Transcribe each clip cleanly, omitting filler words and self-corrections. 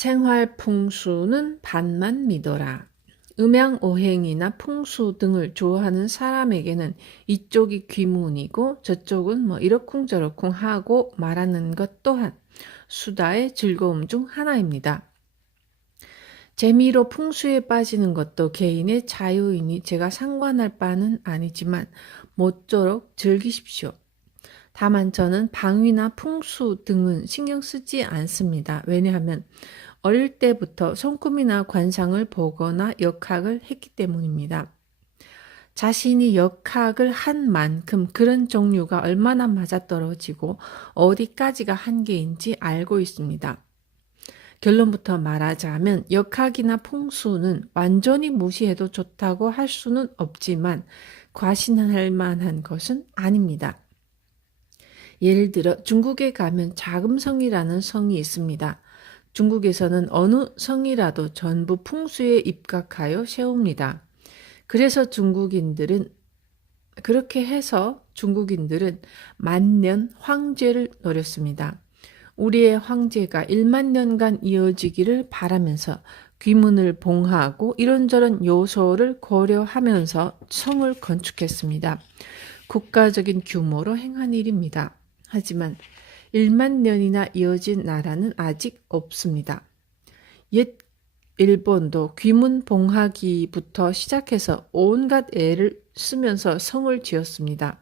생활 풍수는 반만 믿어라. 음양오행이나 풍수 등을 좋아하는 사람에게는 이쪽이 귀문이고 저쪽은 이러쿵저러쿵 하고 말하는 것 또한 수다의 즐거움 중 하나입니다. 재미로 풍수에 빠지는 것도 개인의 자유이니 제가 상관할 바는 아니지만 모쪼록 즐기십시오. 다만 저는 방위나 풍수 등은 신경 쓰지 않습니다. 왜냐하면 어릴 때부터 손금이나 관상을 보거나 역학을 했기 때문입니다. 자신이 역학을 한 만큼 그런 종류가 얼마나 맞아떨어지고 어디까지가 한계인지 알고 있습니다. 결론부터 말하자면 역학이나 풍수는 완전히 무시해도 좋다고 할 수는 없지만 과신할 만한 것은 아닙니다. 예를 들어 중국에 가면 자금성이라는 성이 있습니다. 중국에서는 어느 성이라도 전부 풍수에 입각하여 세웁니다. 그렇게 해서 중국인들은 만년 황제를 노렸습니다. 우리의 황제가 1만 년간 이어지기를 바라면서 귀문을 봉하고 이런저런 요소를 고려하면서 성을 건축했습니다. 국가적인 규모로 행한 일입니다. 하지만 1만 년이나 이어진 나라는 아직 없습니다. 옛 일본도 귀문봉하기부터 시작해서 온갖 애를 쓰면서 성을 지었습니다.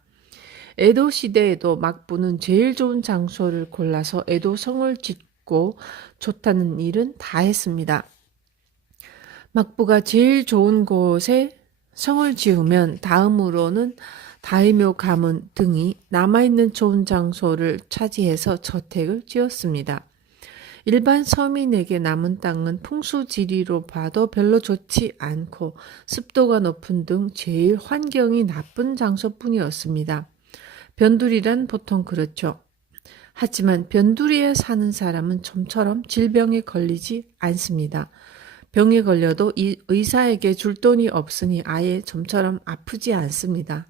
에도 시대에도 막부는 제일 좋은 장소를 골라서 에도 성을 짓고 좋다는 일은 다 했습니다. 막부가 제일 좋은 곳에 성을 지으면 다음으로는 다이묘 가문 등이 남아있는 좋은 장소를 차지해서 저택을 지었습니다. 일반 서민에게 남은 땅은 풍수지리로 봐도 별로 좋지 않고 습도가 높은 등 제일 환경이 나쁜 장소뿐이었습니다. 변두리란 보통 그렇죠. 하지만 변두리에 사는 사람은 좀처럼 질병에 걸리지 않습니다. 병에 걸려도 의사에게 줄 돈이 없으니 아예 좀처럼 아프지 않습니다.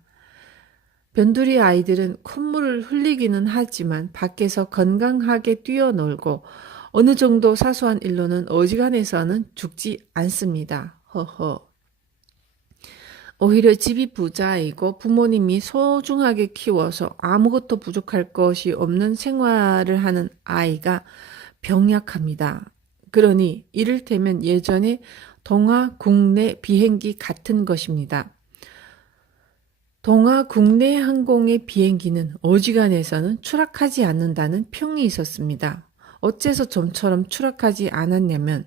변두리 아이들은 콧물을 흘리기는 하지만 밖에서 건강하게 뛰어놀고 어느 정도 사소한 일로는 어지간해서는 죽지 않습니다. 허허. 오히려 집이 부자이고 부모님이 소중하게 키워서 아무것도 부족할 것이 없는 생활을 하는 아이가 병약합니다. 그러니 이를테면 예전에 동아 국내 비행기 같은 것입니다. 동아 국내 항공의 비행기는 어지간해서는 추락하지 않는다는 평이 있었습니다. 어째서 좀처럼 추락하지 않았냐면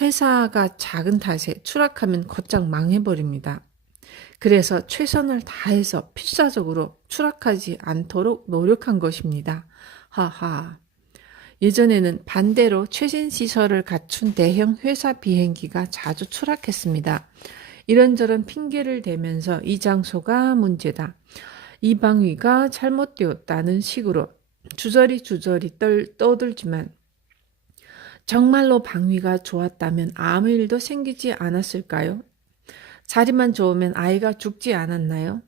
회사가 작은 탓에 추락하면 곧장 망해버립니다. 그래서 최선을 다해서 필사적으로 추락하지 않도록 노력한 것입니다. 하하. 예전에는 반대로 최신 시설을 갖춘 대형 회사 비행기가 자주 추락했습니다. 이런저런 핑계를 대면서 이 장소가 문제다. 이 방위가 잘못되었다는 식으로 주저리 떠들지만 정말로 방위가 좋았다면 아무 일도 생기지 않았을까요? 자리만 좋으면 아이가 죽지 않았나요?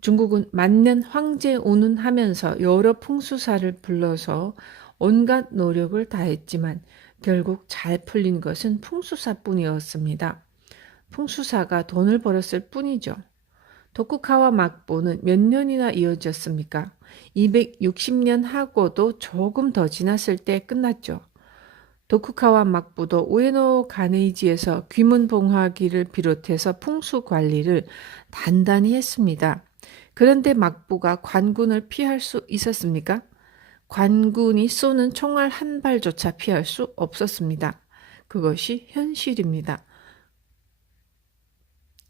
중국은 만년 황제 운운하면서 여러 풍수사를 불러서 온갖 노력을 다했지만 결국 잘 풀린 것은 풍수사뿐이었습니다. 풍수사가 돈을 벌었을 뿐이죠. 도쿠가와 막부는 몇 년이나 이어졌습니까? 260년 하고도 조금 더 지났을 때 끝났죠. 도쿠가와 막부도 우에노 가네이지에서 귀문봉하기를 비롯해서 풍수 관리를 단단히 했습니다. 그런데 막부가 관군을 피할 수 있었습니까? 관군이 쏘는 총알 한 발조차 피할 수 없었습니다. 그것이 현실입니다.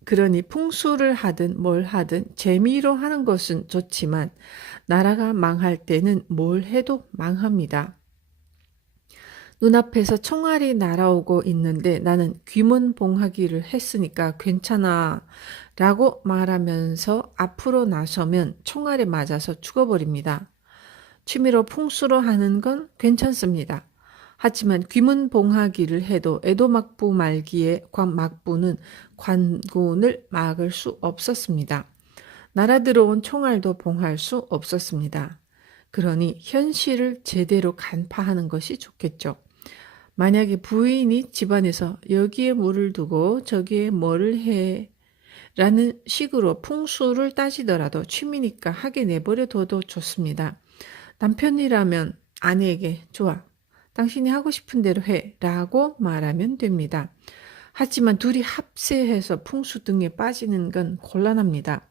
그러니 풍수를 하든 뭘 하든 재미로 하는 것은 좋지만 나라가 망할 때는 뭘 해도 망합니다. 눈앞에서 총알이 날아오고 있는데 나는 귀문봉하기를 했으니까 괜찮아 라고 말하면서 앞으로 나서면 총알에 맞아서 죽어버립니다. 취미로 풍수로 하는 건 괜찮습니다. 하지만 귀문봉하기를 해도 에도 막부 말기에 막부는 관군을 막을 수 없었습니다. 날아 들어온 총알도 봉할 수 없었습니다. 그러니 현실을 제대로 간파하는 것이 좋겠죠. 만약에 부인이 집안에서 여기에 물을 두고 저기에 뭐를 해 라는 식으로 풍수를 따지더라도 취미니까 하게 내버려둬도 좋습니다. 남편이라면 아내에게 좋아, 당신이 하고 싶은 대로 해 라고 말하면 됩니다. 하지만 둘이 합세해서 풍수 등에 빠지는 건 곤란합니다.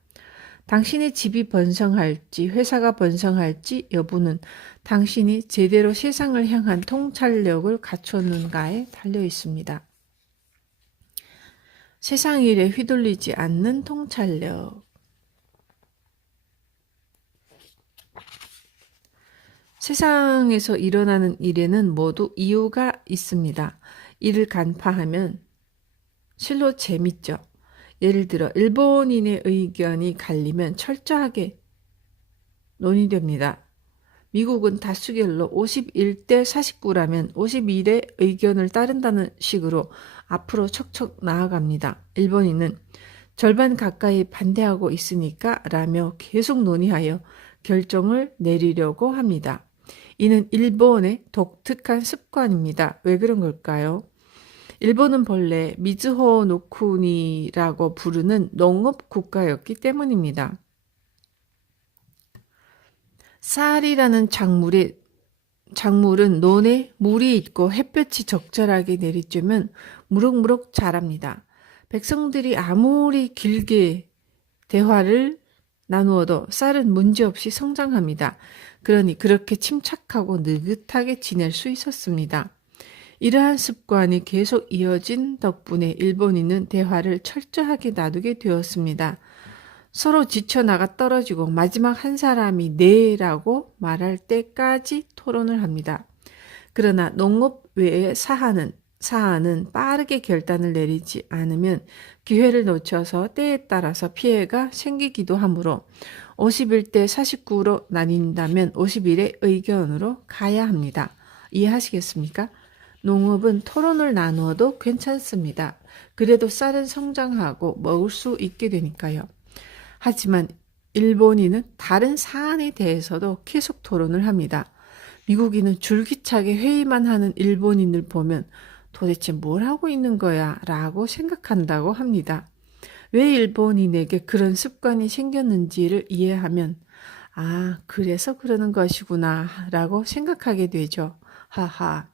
당신의 집이 번성할지 회사가 번성할지 여부는 당신이 제대로 세상을 향한 통찰력을 갖췄는가에 달려 있습니다. 세상 일에 휘둘리지 않는 통찰력. 세상에서 일어나는 일에는 모두 이유가 있습니다. 이를 간파하면 실로 재밌죠. 예를 들어 일본인의 의견이 갈리면 철저하게 논의됩니다. 미국은 다수결로 51대 49라면 51의 의견을 따른다는 식으로 앞으로 척척 나아갑니다. 일본인은 절반 가까이 반대하고 있으니까 라며 계속 논의하여 결정을 내리려고 합니다. 이는 일본의 독특한 습관입니다. 왜 그런 걸까요? 일본은 본래 미즈호 노쿠니라고 부르는 농업 국가였기 때문입니다. 쌀이라는 작물은 논에 물이 있고 햇볕이 적절하게 내리쬐면 무럭무럭 자랍니다. 백성들이 아무리 길게 대화를 나누어도 쌀은 문제없이 성장합니다. 그러니 그렇게 침착하고 느긋하게 지낼 수 있었습니다. 이러한 습관이 계속 이어진 덕분에 일본인은 대화를 철저하게 놔두게 되었습니다. 서로 지쳐나가 떨어지고 마지막 한 사람이 네라고 말할 때까지 토론을 합니다. 그러나 농업 외의 사안은 빠르게 결단을 내리지 않으면 기회를 놓쳐서 때에 따라서 피해가 생기기도 하므로 51대 49로 나뉜다면 51의 의견으로 가야 합니다. 이해하시겠습니까? 농업은 토론을 나누어도 괜찮습니다. 그래도 쌀은 성장하고 먹을 수 있게 되니까요. 하지만 일본인은 다른 사안에 대해서도 계속 토론을 합니다. 미국인은 줄기차게 회의만 하는 일본인을 보면 도대체 뭘 하고 있는 거야 라고 생각한다고 합니다. 왜 일본인에게 그런 습관이 생겼는지를 이해하면 아, 그래서 그러는 것이구나 라고 생각하게 되죠. 하하.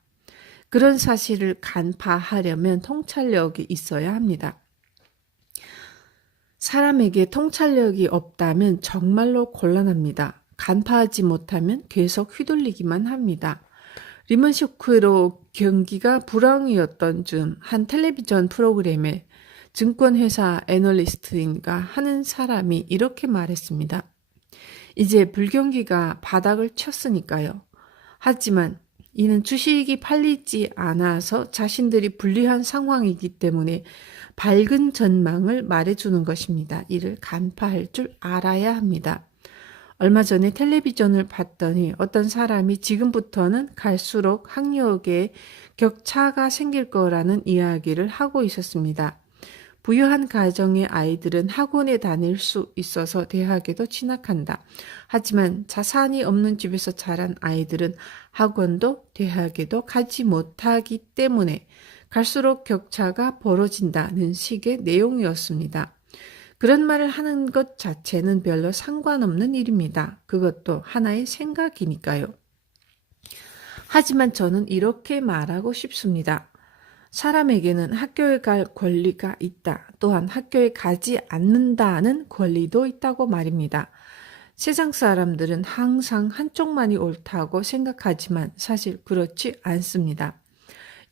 그런 사실을 간파하려면 통찰력이 있어야 합니다. 사람에게 통찰력이 없다면 정말로 곤란합니다. 간파하지 못하면 계속 휘둘리기만 합니다. 리먼 쇼크로 경기가 불황이었던 중 한 텔레비전 프로그램에 증권회사 애널리스트인가 하는 사람이 이렇게 말했습니다. 이제 불경기가 바닥을 쳤으니까요. 하지만 이는 주식이 팔리지 않아서 자신들이 불리한 상황이기 때문에 밝은 전망을 말해주는 것입니다. 이를 간파할 줄 알아야 합니다. 얼마 전에 텔레비전을 봤더니 어떤 사람이 지금부터는 갈수록 학력에 격차가 생길 거라는 이야기를 하고 있었습니다. 부유한 가정의 아이들은 학원에 다닐 수 있어서 대학에도 진학한다. 하지만 자산이 없는 집에서 자란 아이들은 학원도 대학에도 가지 못하기 때문에 갈수록 격차가 벌어진다는 식의 내용이었습니다. 그런 말을 하는 것 자체는 별로 상관없는 일입니다. 그것도 하나의 생각이니까요. 하지만 저는 이렇게 말하고 싶습니다. 사람에게는 학교에 갈 권리가 있다. 또한 학교에 가지 않는다는 권리도 있다고 말입니다. 세상 사람들은 항상 한쪽만이 옳다고 생각하지만 사실 그렇지 않습니다.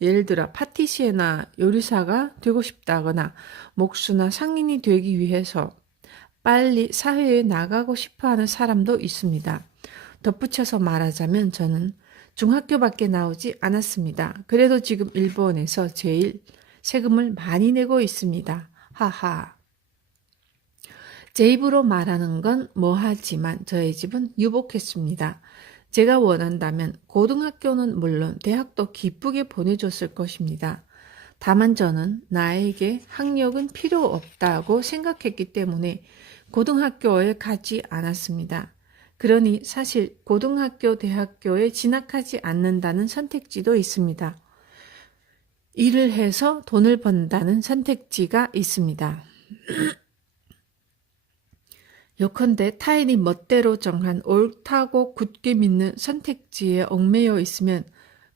예를 들어 파티시에나 요리사가 되고 싶다거나 목수나 상인이 되기 위해서 빨리 사회에 나가고 싶어하는 사람도 있습니다. 덧붙여서 말하자면 저는 중학교밖에 나오지 않았습니다. 그래도 지금 일본에서 제일 세금을 많이 내고 있습니다. 하하. 제 입으로 말하는 건 뭐하지만 저의 집은 유복했습니다. 제가 원한다면 고등학교는 물론 대학도 기쁘게 보내줬을 것입니다. 다만 저는 나에게 학력은 필요 없다고 생각했기 때문에 고등학교에 가지 않았습니다. 그러니 사실 고등학교, 대학교에 진학하지 않는다는 선택지도 있습니다. 일을 해서 돈을 번다는 선택지가 있습니다. 요컨대 타인이 멋대로 정한 옳다고 굳게 믿는 선택지에 얽매여 있으면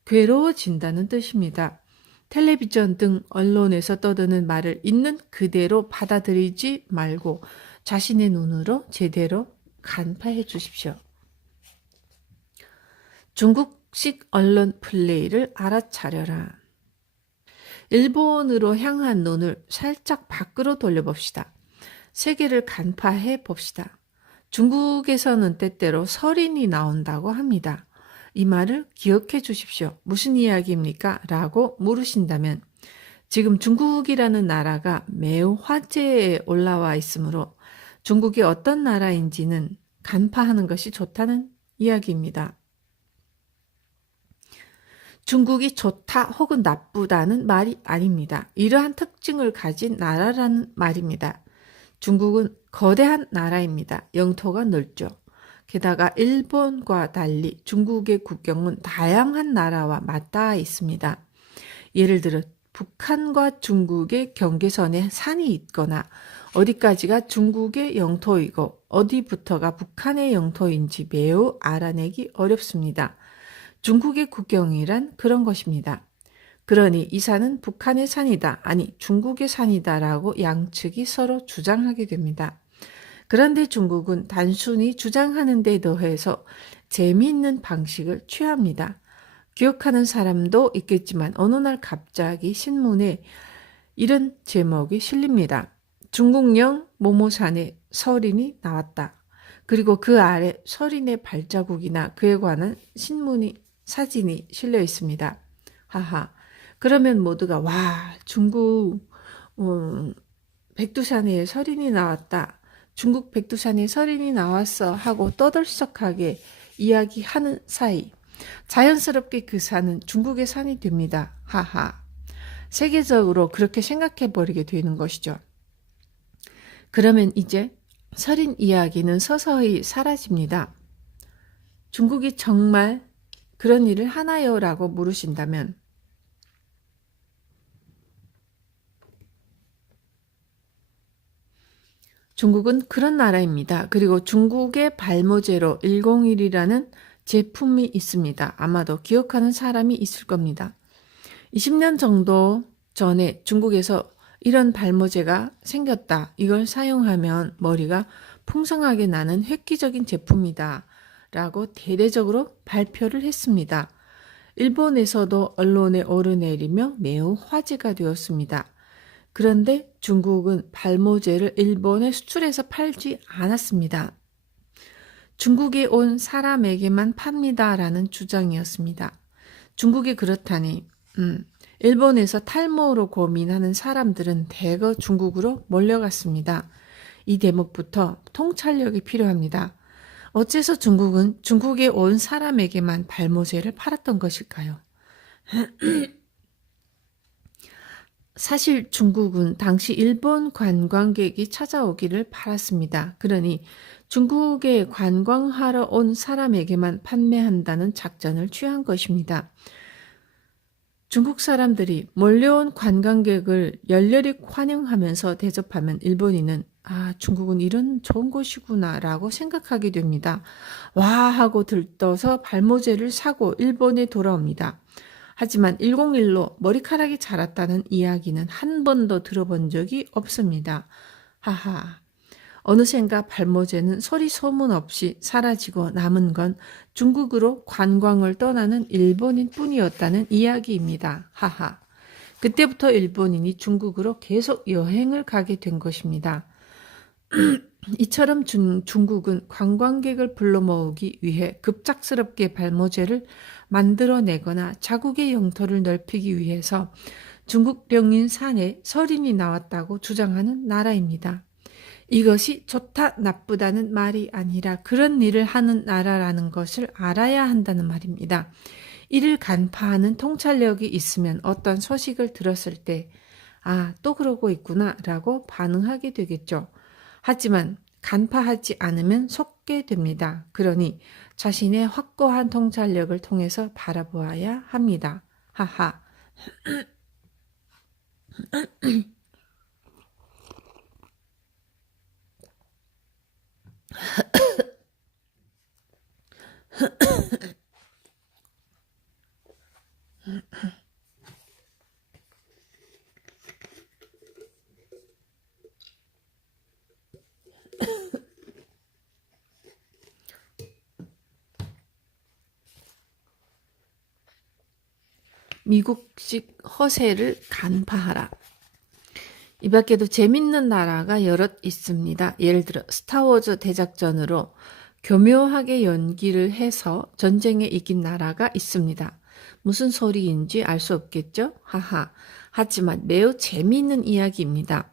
괴로워진다는 뜻입니다. 텔레비전 등 언론에서 떠드는 말을 있는 그대로 받아들이지 말고 자신의 눈으로 제대로 간파해 주십시오. 중국식 언론 플레이를 알아차려라. 일본으로 향한 눈을 살짝 밖으로 돌려봅시다. 세계를 간파해 봅시다. 중국에서는 때때로 설인이 나온다고 합니다. 이 말을 기억해 주십시오. 무슨 이야기입니까? 라고 물으신다면 지금 중국이라는 나라가 매우 화제에 올라와 있으므로 중국이 어떤 나라인지는 간파하는 것이 좋다는 이야기입니다. 중국이 좋다 혹은 나쁘다는 말이 아닙니다. 이러한 특징을 가진 나라라는 말입니다. 중국은 거대한 나라입니다. 영토가 넓죠. 게다가 일본과 달리 중국의 국경은 다양한 나라와 맞닿아 있습니다. 예를 들어 북한과 중국의 경계선에 산이 있거나 어디까지가 중국의 영토이고 어디부터가 북한의 영토인지 매우 알아내기 어렵습니다. 중국의 국경이란 그런 것입니다. 그러니 이 산은 북한의 산이다, 아니 중국의 산이다 라고 양측이 서로 주장하게 됩니다. 그런데 중국은 단순히 주장하는 데 더해서 재미있는 방식을 취합니다. 기억하는 사람도 있겠지만 어느 날 갑자기 신문에 이런 제목이 실립니다. 중국령 모모산에 설인이 나왔다. 그리고 그 아래 설인의 발자국이나 그에 관한 사진이 실려 있습니다. 하하. 그러면 모두가 와, 중국 백두산에 설인이 나왔다. 중국 백두산에 설인이 나왔어 하고 떠들썩하게 이야기하는 사이 자연스럽게 그 산은 중국의 산이 됩니다. 하하. 세계적으로 그렇게 생각해 버리게 되는 것이죠. 그러면 이제 설인 이야기는 서서히 사라집니다. 중국이 정말 그런 일을 하나요? 라고 물으신다면 중국은 그런 나라입니다. 그리고 중국의 발모제로 101이라는 제품이 있습니다. 아마도 기억하는 사람이 있을 겁니다. 20년 정도 전에 중국에서 이런 발모제가 생겼다. 이걸 사용하면 머리가 풍성하게 나는 획기적인 제품이다. 라고 대대적으로 발표를 했습니다. 일본에서도 언론에 오르내리며 매우 화제가 되었습니다. 그런데 중국은 발모제를 일본에 수출해서 팔지 않았습니다. 중국에 온 사람에게만 팝니다라는 주장이었습니다. 중국이 그렇다니 일본에서 탈모로 고민하는 사람들은 대거 중국으로 몰려갔습니다. 이 대목부터 통찰력이 필요합니다. 어째서 중국은 중국에 온 사람에게만 발모제를 팔았던 것일까요? 사실 중국은 당시 일본 관광객이 찾아오기를 바랐습니다. 그러니 중국에 관광하러 온 사람에게만 판매한다는 작전을 취한 것입니다. 중국 사람들이 몰려온 관광객을 열렬히 환영하면서 대접하면 일본인은 중국은 이런 좋은 곳이구나 라고 생각하게 됩니다. 와 하고 들떠서 발모제를 사고 일본에 돌아옵니다. 하지만 101로 머리카락이 자랐다는 이야기는 한 번도 들어본 적이 없습니다. 하하. 어느샌가 발모제는 소리 소문 없이 사라지고 남은 건 중국으로 관광을 떠나는 일본인 뿐이었다는 이야기입니다. 하하. 그때부터 일본인이 중국으로 계속 여행을 가게 된 것입니다. 이처럼 중국은 관광객을 불러 모으기 위해 급작스럽게 발모제를 만들어내거나 자국의 영토를 넓히기 위해서 중국령인 산에 설인이 나왔다고 주장하는 나라입니다. 이것이 좋다 나쁘다는 말이 아니라 그런 일을 하는 나라라는 것을 알아야 한다는 말입니다. 이를 간파하는 통찰력이 있으면 어떤 소식을 들었을 때 또 그러고 있구나 라고 반응하게 되겠죠. 하지만 간파하지 않으면 속게 됩니다. 그러니 자신의 확고한 통찰력을 통해서 바라보아야 합니다. 하하. 미국식 허세를 간파하라. 이 밖에도 재밌는 나라가 여럿 있습니다. 예를 들어 스타워즈 대작전으로 교묘하게 연기를 해서 전쟁에 이긴 나라가 있습니다. 무슨 소리인지 알 수 없겠죠? 하하. 하지만 매우 재미있는 이야기입니다.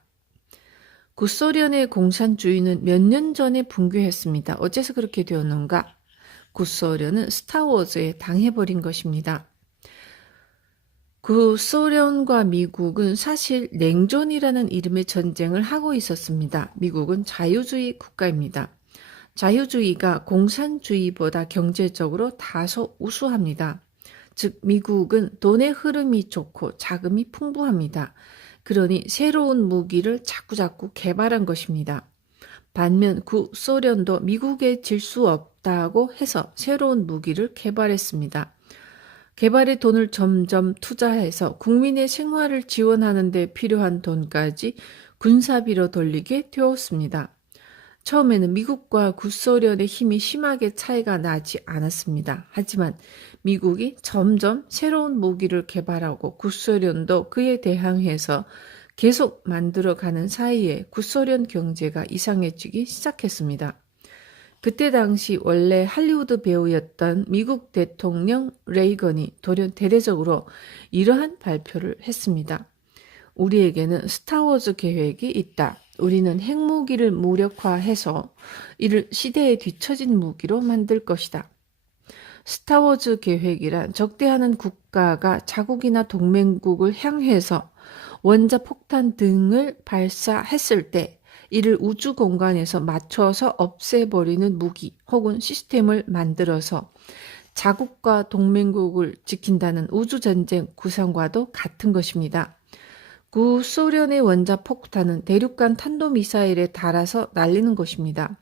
구소련의 공산주의는 몇 년 전에 붕괴했습니다. 어째서 그렇게 되었는가? 구소련은 스타워즈에 당해버린 것입니다. 구소련과 미국은 사실 냉전이라는 이름의 전쟁을 하고 있었습니다. 미국은 자유주의 국가입니다. 자유주의가 공산주의보다 경제적으로 다소 우수합니다. 즉 미국은 돈의 흐름이 좋고 자금이 풍부합니다. 그러니 새로운 무기를 자꾸자꾸 개발한 것입니다. 반면 구소련도 미국에 질 수 없다고 해서 새로운 무기를 개발했습니다. 개발에 돈을 점점 투자해서 국민의 생활을 지원하는 데 필요한 돈까지 군사비로 돌리게 되었습니다. 처음에는 미국과 구소련의 힘이 심하게 차이가 나지 않았습니다. 하지만 미국이 점점 새로운 무기를 개발하고 구소련도 그에 대항해서 계속 만들어가는 사이에 구소련 경제가 이상해지기 시작했습니다. 그때 당시 원래 할리우드 배우였던 미국 대통령 레이건이 돌연 대대적으로 이러한 발표를 했습니다. 우리에게는 스타워즈 계획이 있다. 우리는 핵무기를 무력화해서 이를 시대에 뒤처진 무기로 만들 것이다. 스타워즈 계획이란 적대하는 국가가 자국이나 동맹국을 향해서 원자폭탄 등을 발사했을 때 이를 우주 공간에서 맞춰서 없애버리는 무기 혹은 시스템을 만들어서 자국과 동맹국을 지킨다는 우주전쟁 구상과도 같은 것입니다. 구소련의 원자폭탄은 대륙간 탄도미사일에 달아서 날리는 것입니다.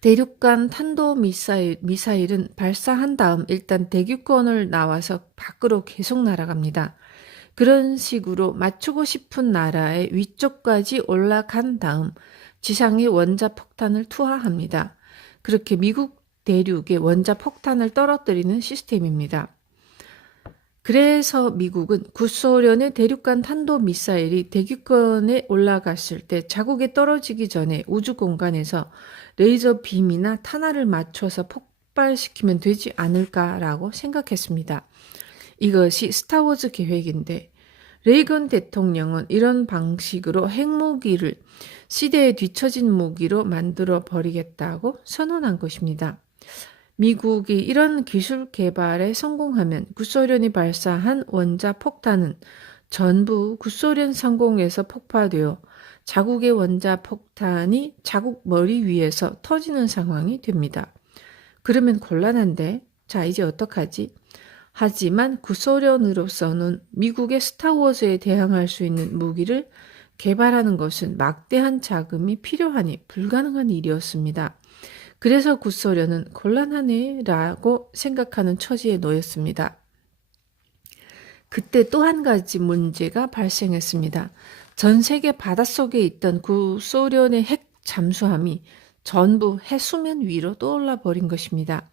대륙간 탄도미사일은 발사한 다음 일단 대기권을 나와서 밖으로 계속 날아갑니다. 그런 식으로 맞추고 싶은 나라의 위쪽까지 올라간 다음 지상에 원자폭탄을 투하합니다. 그렇게 미국 대륙에 원자폭탄을 떨어뜨리는 시스템입니다. 그래서 미국은 구소련의 대륙간 탄도미사일이 대기권에 올라갔을 때 자국에 떨어지기 전에 우주 공간에서 레이저 빔이나 탄화를 맞춰서 폭발시키면 되지 않을까라고 생각했습니다. 이것이 스타워즈 계획인데 레이건 대통령은 이런 방식으로 핵무기를 시대에 뒤처진 무기로 만들어 버리겠다고 선언한 것입니다. 미국이 이런 기술 개발에 성공하면 구소련이 발사한 원자폭탄은 전부 구소련 상공에서 폭파되어 자국의 원자폭탄이 자국 머리 위에서 터지는 상황이 됩니다. 그러면 곤란한데, 자 이제 어떡하지? 하지만 구소련으로서는 미국의 스타워즈에 대항할 수 있는 무기를 개발하는 것은 막대한 자금이 필요하니 불가능한 일이었습니다. 그래서 구소련은 곤란하네라고 생각하는 처지에 놓였습니다. 그때 또 한 가지 문제가 발생했습니다. 전 세계 바닷속에 있던 구소련의 핵 잠수함이 전부 해수면 위로 떠올라 버린 것입니다.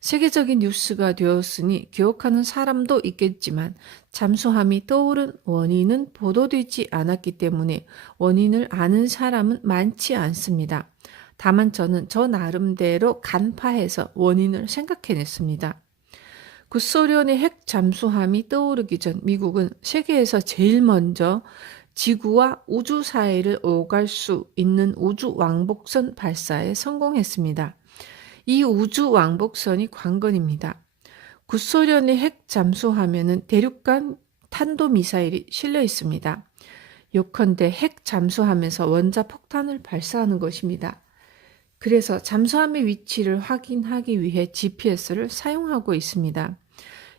세계적인 뉴스가 되었으니 기억하는 사람도 있겠지만 잠수함이 떠오른 원인은 보도되지 않았기 때문에 원인을 아는 사람은 많지 않습니다. 다만 저는 저 나름대로 간파해서 원인을 생각해냈습니다. 구소련의 핵 잠수함이 떠오르기 전 미국은 세계에서 제일 먼저 지구와 우주 사이를 오갈 수 있는 우주 왕복선 발사에 성공했습니다. 이 우주 왕복선이 관건입니다. 구소련의 핵 잠수함에는 대륙간 탄도미사일이 실려 있습니다. 요컨대 핵 잠수함에서 원자폭탄을 발사하는 것입니다. 그래서 잠수함의 위치를 확인하기 위해 GPS를 사용하고 있습니다.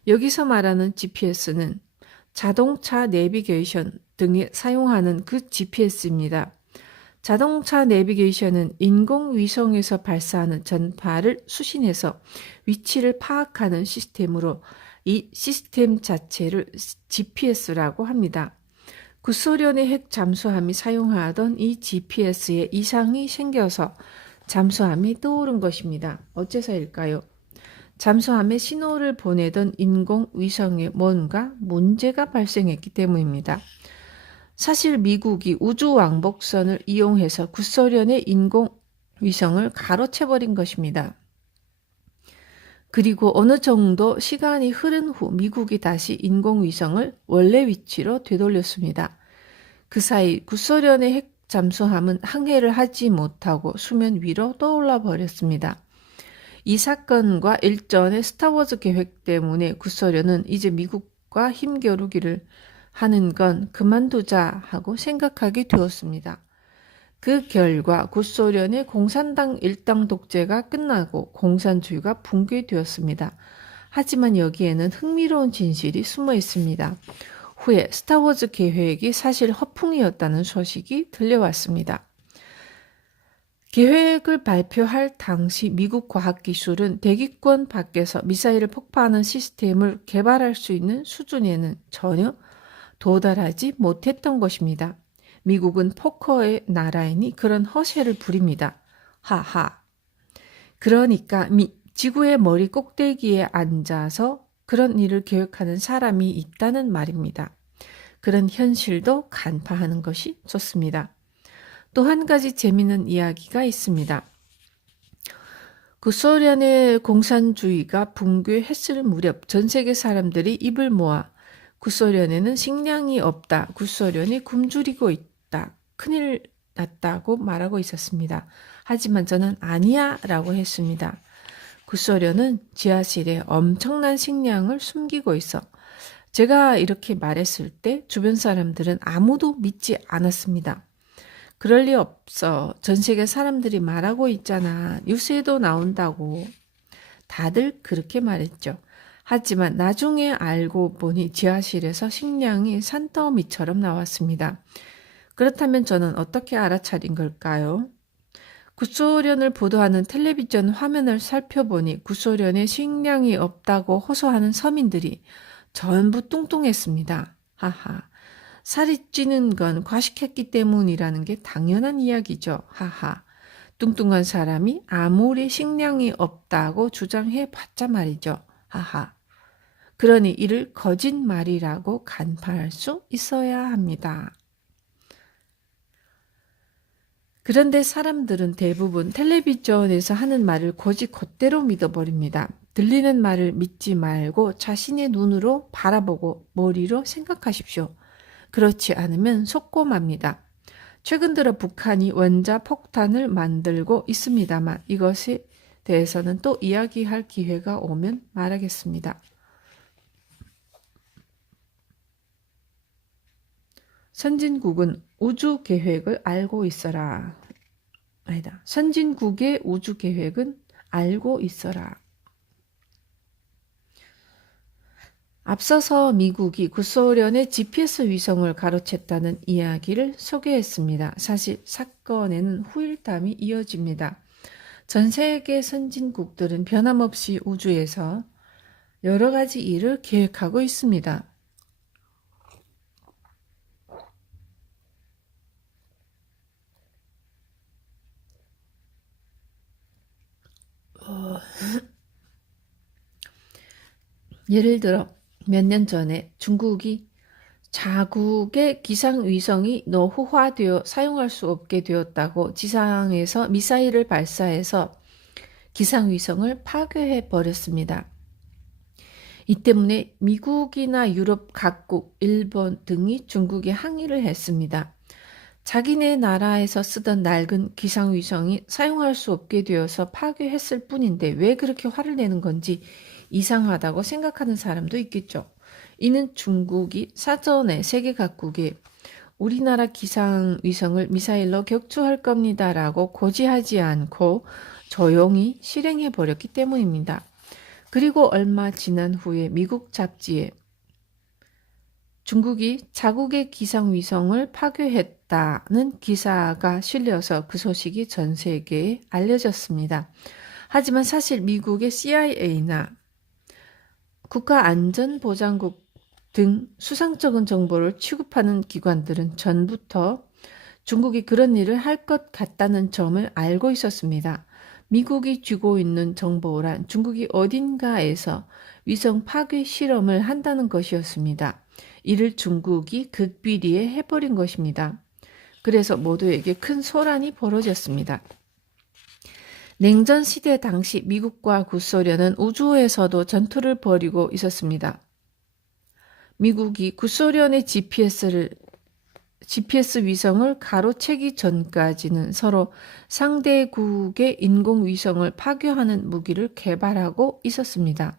여기서 말하는 GPS는 자동차 내비게이션 등에 사용하는 그 GPS입니다. 자동차 내비게이션은 인공위성에서 발사하는 전파를 수신해서 위치를 파악하는 시스템으로 이 시스템 자체를 GPS라고 합니다. 구소련의 핵 잠수함이 사용하던 이 GPS에 이상이 생겨서 잠수함이 떠오른 것입니다. 어째서일까요? 잠수함에 신호를 보내던 인공위성에 뭔가 문제가 발생했기 때문입니다. 사실 미국이 우주왕복선을 이용해서 구소련의 인공위성을 가로채버린 것입니다. 그리고 어느 정도 시간이 흐른 후 미국이 다시 인공위성을 원래 위치로 되돌렸습니다. 그 사이 구소련의 핵 잠수함은 항해를 하지 못하고 수면 위로 떠올라 버렸습니다. 이 사건과 일전의 스타워즈 계획 때문에 구소련은 이제 미국과 힘겨루기를 하는 건 그만두자 하고 생각하게 되었습니다. 그 결과 구소련의 공산당 일당 독재가 끝나고 공산주의가 붕괴되었습니다. 하지만 여기에는 흥미로운 진실이 숨어 있습니다. 후에 스타워즈 계획이 사실 허풍이었다는 소식이 들려왔습니다. 계획을 발표할 당시 미국 과학기술은 대기권 밖에서 미사일을 폭파하는 시스템을 개발할 수 있는 수준에는 전혀 도달하지 못했던 것입니다. 미국은 포커의 나라이니 그런 허세를 부립니다. 하하. 그러니까 지구의 머리 꼭대기에 앉아서 그런 일을 계획하는 사람이 있다는 말입니다. 그런 현실도 간파하는 것이 좋습니다. 또 한 가지 재미있는 이야기가 있습니다. 구소련의 공산주의가 붕괴했을 무렵 전 세계 사람들이 입을 모아 구소련에는 식량이 없다. 구소련이 굶주리고 있다. 큰일 났다고 말하고 있었습니다. 하지만 저는 아니야 라고 했습니다. 구소련은 지하실에 엄청난 식량을 숨기고 있어. 제가 이렇게 말했을 때 주변 사람들은 아무도 믿지 않았습니다. 그럴 리 없어. 전 세계 사람들이 말하고 있잖아. 뉴스에도 나온다고. 다들 그렇게 말했죠. 하지만 나중에 알고 보니 지하실에서 식량이 산더미처럼 나왔습니다. 그렇다면 저는 어떻게 알아차린 걸까요? 구소련을 보도하는 텔레비전 화면을 살펴보니 구소련에 식량이 없다고 호소하는 서민들이 전부 뚱뚱했습니다. 하하. 살이 찌는 건 과식했기 때문이라는 게 당연한 이야기죠. 하하. 뚱뚱한 사람이 아무리 식량이 없다고 주장해 봤자 말이죠. 하하. 그러니 이를 거짓말이라고 간파할 수 있어야 합니다. 그런데 사람들은 대부분 텔레비전에서 하는 말을 거짓 그대로 믿어버립니다. 들리는 말을 믿지 말고 자신의 눈으로 바라보고 머리로 생각하십시오. 그렇지 않으면 속고맙니다. 최근 들어 북한이 원자 폭탄을 만들고 있습니다만 이것에 대해서는 또 이야기할 기회가 오면 말하겠습니다. 선진국은 우주 계획을 알고 있어라. 아니다. 선진국의 우주 계획은 알고 있어라. 앞서서 미국이 구소련의 GPS 위성을 가로챘다는 이야기를 소개했습니다. 사실 사건에는 후일담이 이어집니다. 전 세계 선진국들은 변함없이 우주에서 여러 가지 일을 계획하고 있습니다. 예를 들어 몇 년 전에 중국이 자국의 기상위성이 노후화되어 사용할 수 없게 되었다고 지상에서 미사일을 발사해서 기상위성을 파괴해 버렸습니다. 이 때문에 미국이나 유럽 각국, 일본 등이 중국에 항의를 했습니다. 자기네 나라에서 쓰던 낡은 기상위성이 사용할 수 없게 되어서 파괴했을 뿐인데 왜 그렇게 화를 내는 건지 이상하다고 생각하는 사람도 있겠죠. 이는 중국이 사전에 세계 각국에 우리나라 기상위성을 미사일로 격추할 겁니다 라고 고지하지 않고 조용히 실행해 버렸기 때문입니다. 그리고 얼마 지난 후에 미국 잡지에 중국이 자국의 기상위성을 파괴했다는 기사가 실려서 그 소식이 전 세계에 알려졌습니다. 하지만 사실 미국의 CIA나 국가안전보장국 등 수상적인 정보를 취급하는 기관들은 전부터 중국이 그런 일을 할 것 같다는 점을 알고 있었습니다. 미국이 쥐고 있는 정보란 중국이 어딘가에서 위성 파괴 실험을 한다는 것이었습니다. 이를 중국이 극비리에 해버린 것입니다. 그래서 모두에게 큰 소란이 벌어졌습니다. 냉전 시대 당시 미국과 구소련은 우주에서도 전투를 벌이고 있었습니다. 미국이 구소련의 GPS 위성을 가로채기 전까지는 서로 상대국의 인공위성을 파괴하는 무기를 개발하고 있었습니다.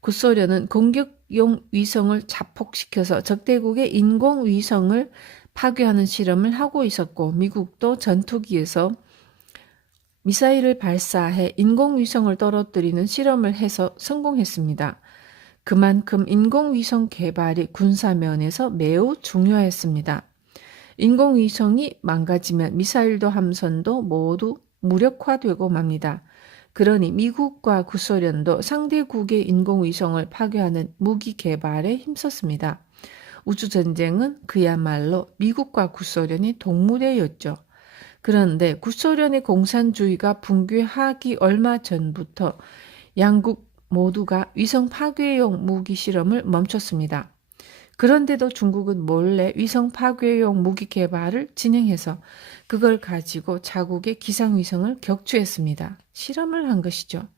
구소련은 공격용 위성을 자폭시켜서 적대국의 인공위성을 파괴하는 실험을 하고 있었고, 미국도 전투기에서 미사일을 발사해 인공위성을 떨어뜨리는 실험을 해서 성공했습니다. 그만큼 인공위성 개발이 군사면에서 매우 중요했습니다. 인공위성이 망가지면 미사일도 함선도 모두 무력화되고 맙니다. 그러니 미국과 구소련도 상대국의 인공위성을 파괴하는 무기 개발에 힘썼습니다. 우주전쟁은 그야말로 미국과 구소련이 동무대였죠. 그런데 구소련의 공산주의가 붕괴하기 얼마 전부터 양국 모두가 위성 파괴용 무기 실험을 멈췄습니다. 그런데도 중국은 몰래 위성 파괴용 무기 개발을 진행해서 그걸 가지고 자국의 기상위성을 격추했습니다. 실험을 한 것이죠.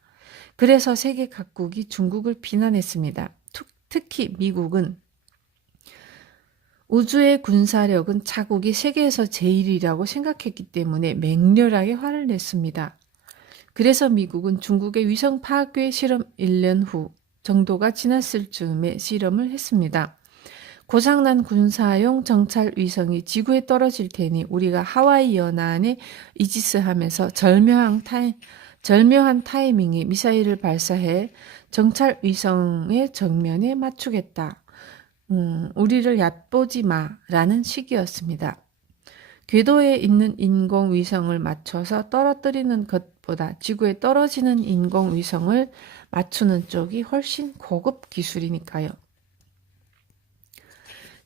그래서 세계 각국이 중국을 비난했습니다. 특히 미국은 우주의 군사력은 자국이 세계에서 제일이라고 생각했기 때문에 맹렬하게 화를 냈습니다. 그래서 미국은 중국의 위성 파괴 실험 1년 후 정도가 지났을 즈음에 실험을 했습니다. 고장난 군사용 정찰 위성이 지구에 떨어질 테니 우리가 하와이 연안에 이지스하면서 절묘한 타이밍에 미사일을 발사해 정찰 위성의 정면에 맞추겠다. 우리를 얕보지 마라는 식이었습니다. 궤도에 있는 인공위성을 맞춰서 떨어뜨리는 것보다 지구에 떨어지는 인공위성을 맞추는 쪽이 훨씬 고급 기술이니까요.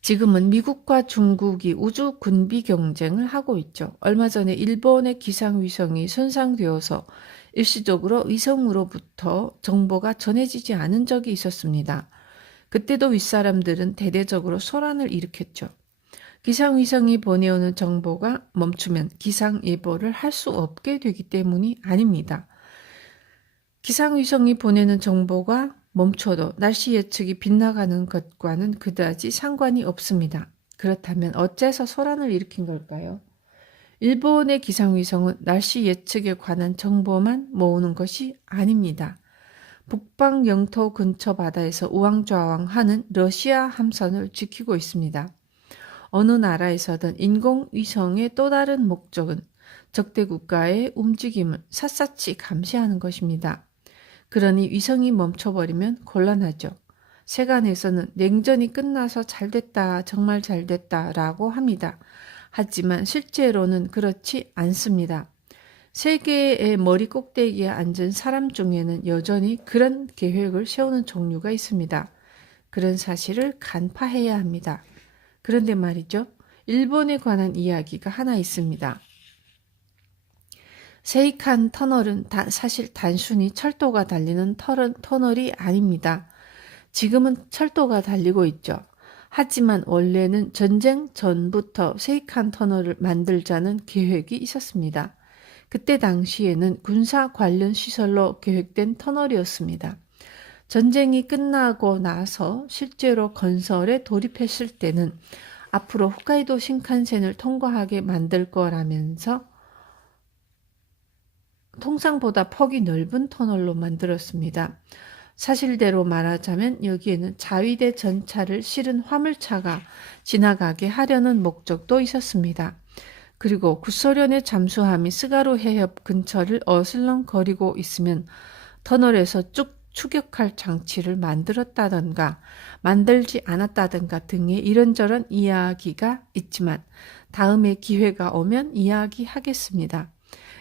지금은 미국과 중국이 우주 군비 경쟁을 하고 있죠. 얼마 전에 일본의 기상위성이 손상되어서 일시적으로 위성으로부터 정보가 전해지지 않은 적이 있었습니다. 그때도 윗사람들은 대대적으로 소란을 일으켰죠. 기상위성이 보내오는 정보가 멈추면 기상예보를 할 수 없게 되기 때문이 아닙니다. 기상위성이 보내는 정보가 멈춰도 날씨 예측이 빗나가는 것과는 그다지 상관이 없습니다. 그렇다면 어째서 소란을 일으킨 걸까요? 일본의 기상위성은 날씨 예측에 관한 정보만 모으는 것이 아닙니다. 북방 영토 근처 바다에서 우왕좌왕하는 러시아 함선을 지키고 있습니다. 어느 나라에서든 인공위성의 또 다른 목적은 적대 국가의 움직임을 샅샅이 감시하는 것입니다. 그러니 위성이 멈춰버리면 곤란하죠. 세간에서는 냉전이 끝나서 잘됐다, 정말 잘됐다 라고 합니다. 하지만 실제로는 그렇지 않습니다. 세계의 머리 꼭대기에 앉은 사람 중에는 여전히 그런 계획을 세우는 종류가 있습니다. 그런 사실을 간파해야 합니다. 그런데 말이죠. 일본에 관한 이야기가 하나 있습니다. 세이칸 터널은 사실 단순히 철도가 달리는 터널이 아닙니다. 지금은 철도가 달리고 있죠. 하지만 원래는 전쟁 전부터 세이칸 터널을 만들자는 계획이 있었습니다. 그때 당시에는 군사 관련 시설로 계획된 터널이었습니다. 전쟁이 끝나고 나서 실제로 건설에 돌입했을 때는 앞으로 홋카이도 신칸센을 통과하게 만들 거라면서 통상보다 폭이 넓은 터널로 만들었습니다. 사실대로 말하자면 여기에는 자위대 전차를 실은 화물차가 지나가게 하려는 목적도 있었습니다. 그리고 구소련의 잠수함이 스가루 해협 근처를 어슬렁거리고 있으면 터널에서 쭉 추격할 장치를 만들었다던가 만들지 않았다던가 등의 이런저런 이야기가 있지만 다음에 기회가 오면 이야기하겠습니다.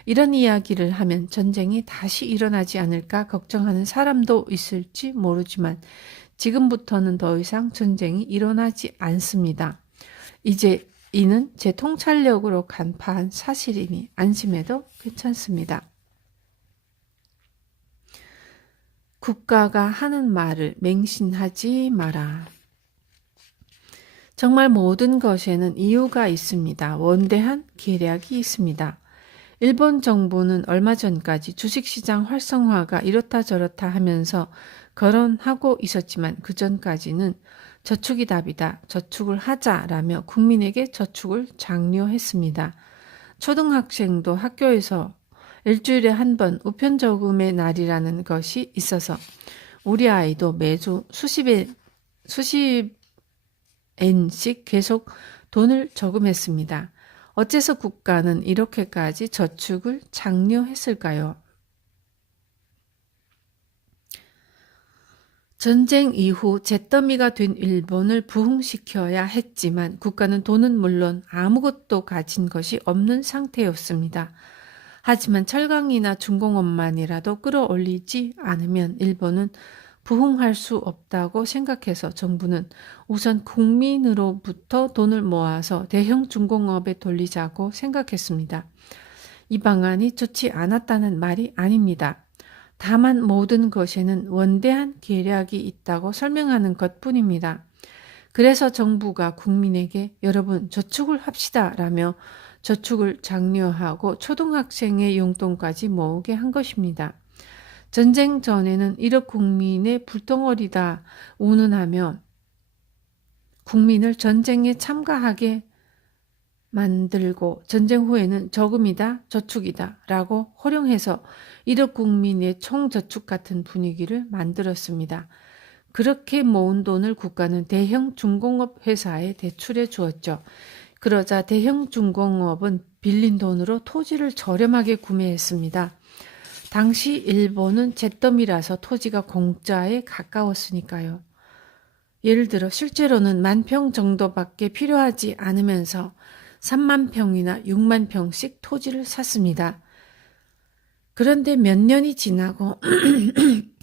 이런 이야기를 하면 전쟁이 다시 일어나지 않을까 걱정하는 사람도 있을지 모르지만 지금부터는 더 이상 전쟁이 일어나지 않습니다. 이제 이는 제 통찰력으로 간파한 사실이니 안심해도 괜찮습니다. 국가가 하는 말을 맹신하지 마라. 정말 모든 것에는 이유가 있습니다. 원대한 계략이 있습니다. 일본 정부는 얼마 전까지 주식시장 활성화가 이렇다 저렇다 하면서 거론하고 있었지만 그 전까지는 저축이 답이다, 저축을 하자라며 국민에게 저축을 장려했습니다. 초등학생도 학교에서 일주일에 한 번 우편저금의 날이라는 것이 있어서 우리 아이도 매주 수십 엔씩 계속 돈을 저금했습니다. 어째서 국가는 이렇게까지 저축을 장려했을까요? 전쟁 이후 잿더미가 된 일본을 부흥시켜야 했지만 국가는 돈은 물론 아무것도 가진 것이 없는 상태였습니다. 하지만 철강이나 중공업만이라도 끌어올리지 않으면 일본은 부흥할 수 없다고 생각해서 정부는 우선 국민으로부터 돈을 모아서 대형 중공업에 돌리자고 생각했습니다. 이 방안이 좋지 않았다는 말이 아닙니다. 다만 모든 것에는 원대한 계략이 있다고 설명하는 것뿐입니다. 그래서 정부가 국민에게 여러분 저축을 합시다 라며 저축을 장려하고 초등학생의 용돈까지 모으게 한 것입니다. 전쟁 전에는 1억 국민의 불덩어리다 운운하며 국민을 전쟁에 참가하게 만들고 전쟁 후에는 저금이다 저축이다 라고 활용해서 1억 국민의 총저축 같은 분위기를 만들었습니다. 그렇게 모은 돈을 국가는 대형 중공업 회사에 대출해 주었죠. 그러자 대형 중공업은 빌린 돈으로 토지를 저렴하게 구매했습니다. 당시 일본은 잿더미라서 토지가 공짜에 가까웠으니까요. 예를 들어 실제로는 10,000평 정도밖에 필요하지 않으면서 3만 평이나 6만 평씩 토지를 샀습니다. 그런데 몇 년이 지나고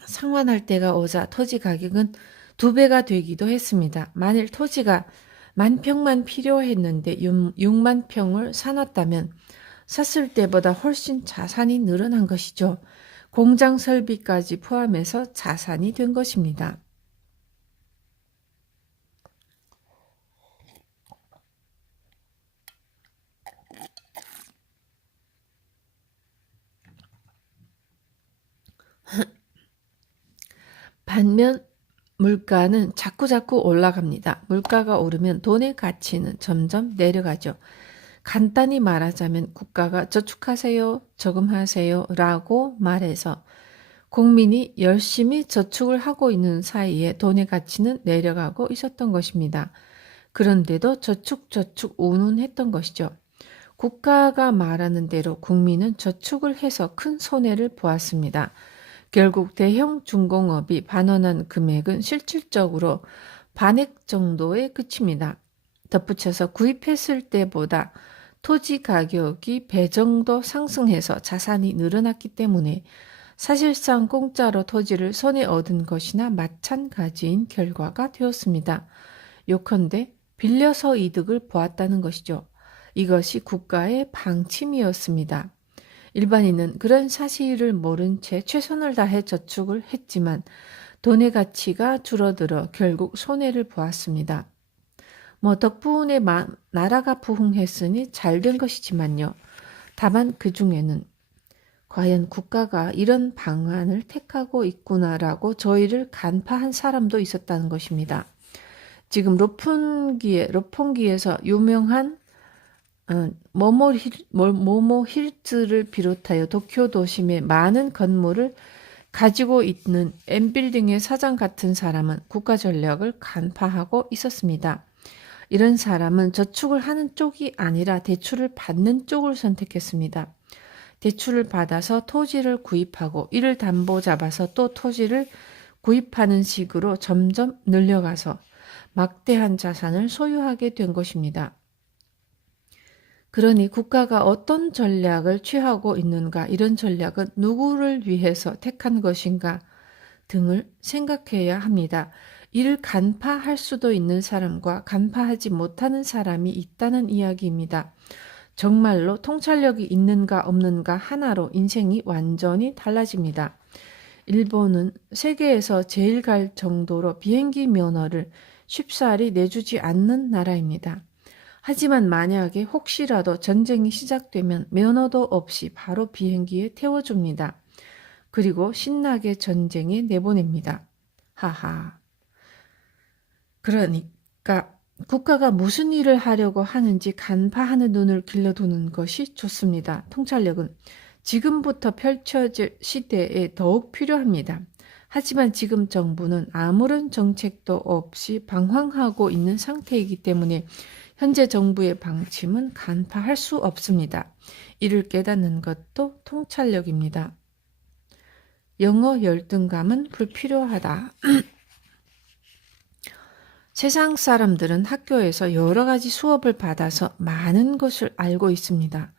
상환할 때가 오자 토지 가격은 2배가 되기도 했습니다. 만일 토지가 10,000평만 필요했는데 6만 평을 사놨다면 샀을 때보다 훨씬 자산이 늘어난 것이죠. 공장 설비까지 포함해서 자산이 된 것입니다. 반면 물가는 자꾸자꾸 올라갑니다. 물가가 오르면 돈의 가치는 점점 내려가죠. 간단히 말하자면 국가가 저축하세요, 저금하세요 라고 말해서 국민이 열심히 저축을 하고 있는 사이에 돈의 가치는 내려가고 있었던 것입니다. 그런데도 저축 운운했던 것이죠. 국가가 말하는 대로 국민은 저축을 해서 큰 손해를 보았습니다. 결국 대형 중공업이 반원한 금액은 실질적으로 반액 정도에 그칩니다. 덧붙여서 구입했을 때보다 토지 가격이 배 정도 상승해서 자산이 늘어났기 때문에 사실상 공짜로 토지를 손에 얻은 것이나 마찬가지인 결과가 되었습니다. 요컨대 빌려서 이득을 보았다는 것이죠. 이것이 국가의 방침이었습니다. 일반인은 그런 사실을 모른 채 최선을 다해 저축을 했지만 돈의 가치가 줄어들어 결국 손해를 보았습니다. 덕분에 나라가 부흥했으니 잘된 것이지만요. 다만 그 중에는 과연 국가가 이런 방안을 택하고 있구나라고 저희를 간파한 사람도 있었다는 것입니다. 지금 로폰기에서 유명한 모모 힐즈를 비롯하여 도쿄 도심의 많은 건물을 가지고 있는 M빌딩의 사장 같은 사람은 국가 전략을 간파하고 있었습니다. 이런 사람은 저축을 하는 쪽이 아니라 대출을 받는 쪽을 선택했습니다. 대출을 받아서 토지를 구입하고 이를 담보 잡아서 또 토지를 구입하는 식으로 점점 늘려가서 막대한 자산을 소유하게 된 것입니다. 그러니 국가가 어떤 전략을 취하고 있는가, 이런 전략은 누구를 위해서 택한 것인가 등을 생각해야 합니다. 이를 간파할 수도 있는 사람과 간파하지 못하는 사람이 있다는 이야기입니다. 정말로 통찰력이 있는가 없는가 하나로 인생이 완전히 달라집니다. 일본은 세계에서 제일 갈 정도로 비행기 면허를 쉽사리 내주지 않는 나라입니다. 하지만 만약에 혹시라도 전쟁이 시작되면 면허도 없이 바로 비행기에 태워줍니다. 그리고 신나게 전쟁에 내보냅니다. 하하. 그러니까 국가가 무슨 일을 하려고 하는지 간파하는 눈을 길러두는 것이 좋습니다. 통찰력은 지금부터 펼쳐질 시대에 더욱 필요합니다. 하지만 지금 정부는 아무런 정책도 없이 방황하고 있는 상태이기 때문에 현재 정부의 방침은 간파할 수 없습니다. 이를 깨닫는 것도 통찰력입니다. 영어 열등감은 불필요하다. 세상 사람들은 학교에서 여러 가지 수업을 받아서 많은 것을 알고 있습니다.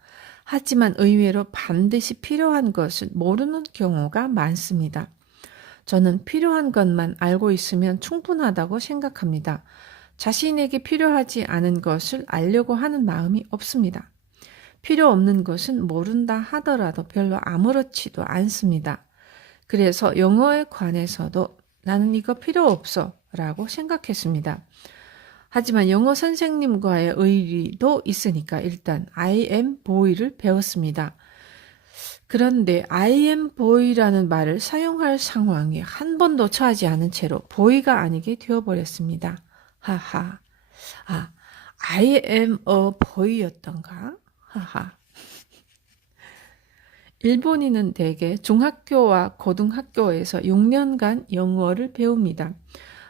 하지만 의외로 반드시 필요한 것을 모르는 경우가 많습니다. 저는 필요한 것만 알고 있으면 충분하다고 생각합니다. 자신에게 필요하지 않은 것을 알려고 하는 마음이 없습니다. 필요 없는 것은 모른다 하더라도 별로 아무렇지도 않습니다. 그래서 영어에 관해서도 나는 이거 필요 없어 라고 생각했습니다. 하지만 영어 선생님과의 의리도 있으니까 일단 I am boy를 배웠습니다. 그런데 I am boy라는 말을 사용할 상황에 한 번도 처하지 않은 채로 boy가 아니게 되어버렸습니다. 하하. I am a boy였던가? 하하. 일본인은 대개 중학교와 고등학교에서 6년간 영어를 배웁니다.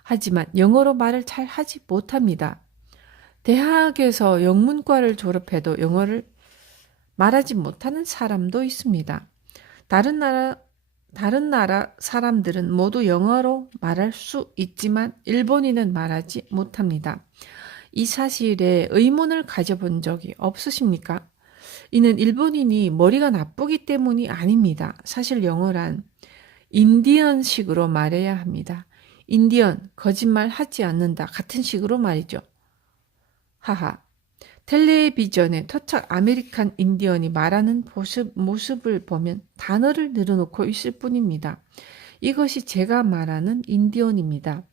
하지만 영어로 말을 잘 하지 못합니다. 대학에서 영문과를 졸업해도 영어를 말하지 못하는 사람도 있습니다. 다른 나라 사람들은 모두 영어로 말할 수 있지만 일본인은 말하지 못합니다. 이 사실에 의문을 가져본 적이 없으십니까? 이는 일본인이 머리가 나쁘기 때문이 아닙니다. 사실 영어란 인디언식으로 말해야 합니다. 인디언, 거짓말 하지 않는다 같은 식으로 말이죠. 하하. 텔레비전에 토착 아메리칸 인디언이 말하는 모습을 보면 단어를 늘어놓고 있을 뿐입니다. 이것이 제가 말하는 인디언입니다.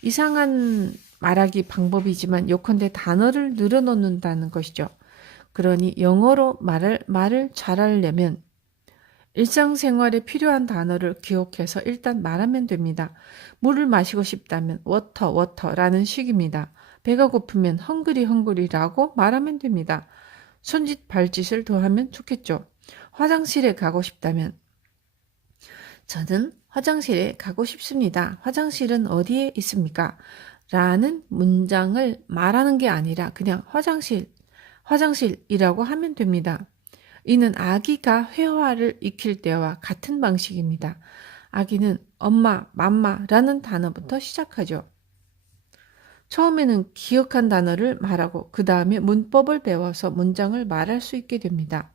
이상한 말하기 방법이지만 요컨대 단어를 늘어놓는다는 것이죠. 그러니 영어로 말을 잘하려면 일상생활에 필요한 단어를 기억해서 일단 말하면 됩니다. 물을 마시고 싶다면 워터라는 식입니다. 배가 고프면 헝그리라고 말하면 됩니다. 손짓 발짓을 더하면 좋겠죠. 화장실에 가고 싶다면 저는 화장실에 가고 싶습니다. 화장실은 어디에 있습니까? 라는 문장을 말하는 게 아니라 그냥 화장실이라고 하면 됩니다. 이는 아기가 회화를 익힐 때와 같은 방식입니다. 아기는 엄마, 맘마라는 단어부터 시작하죠. 처음에는 기억한 단어를 말하고 그 다음에 문법을 배워서 문장을 말할 수 있게 됩니다.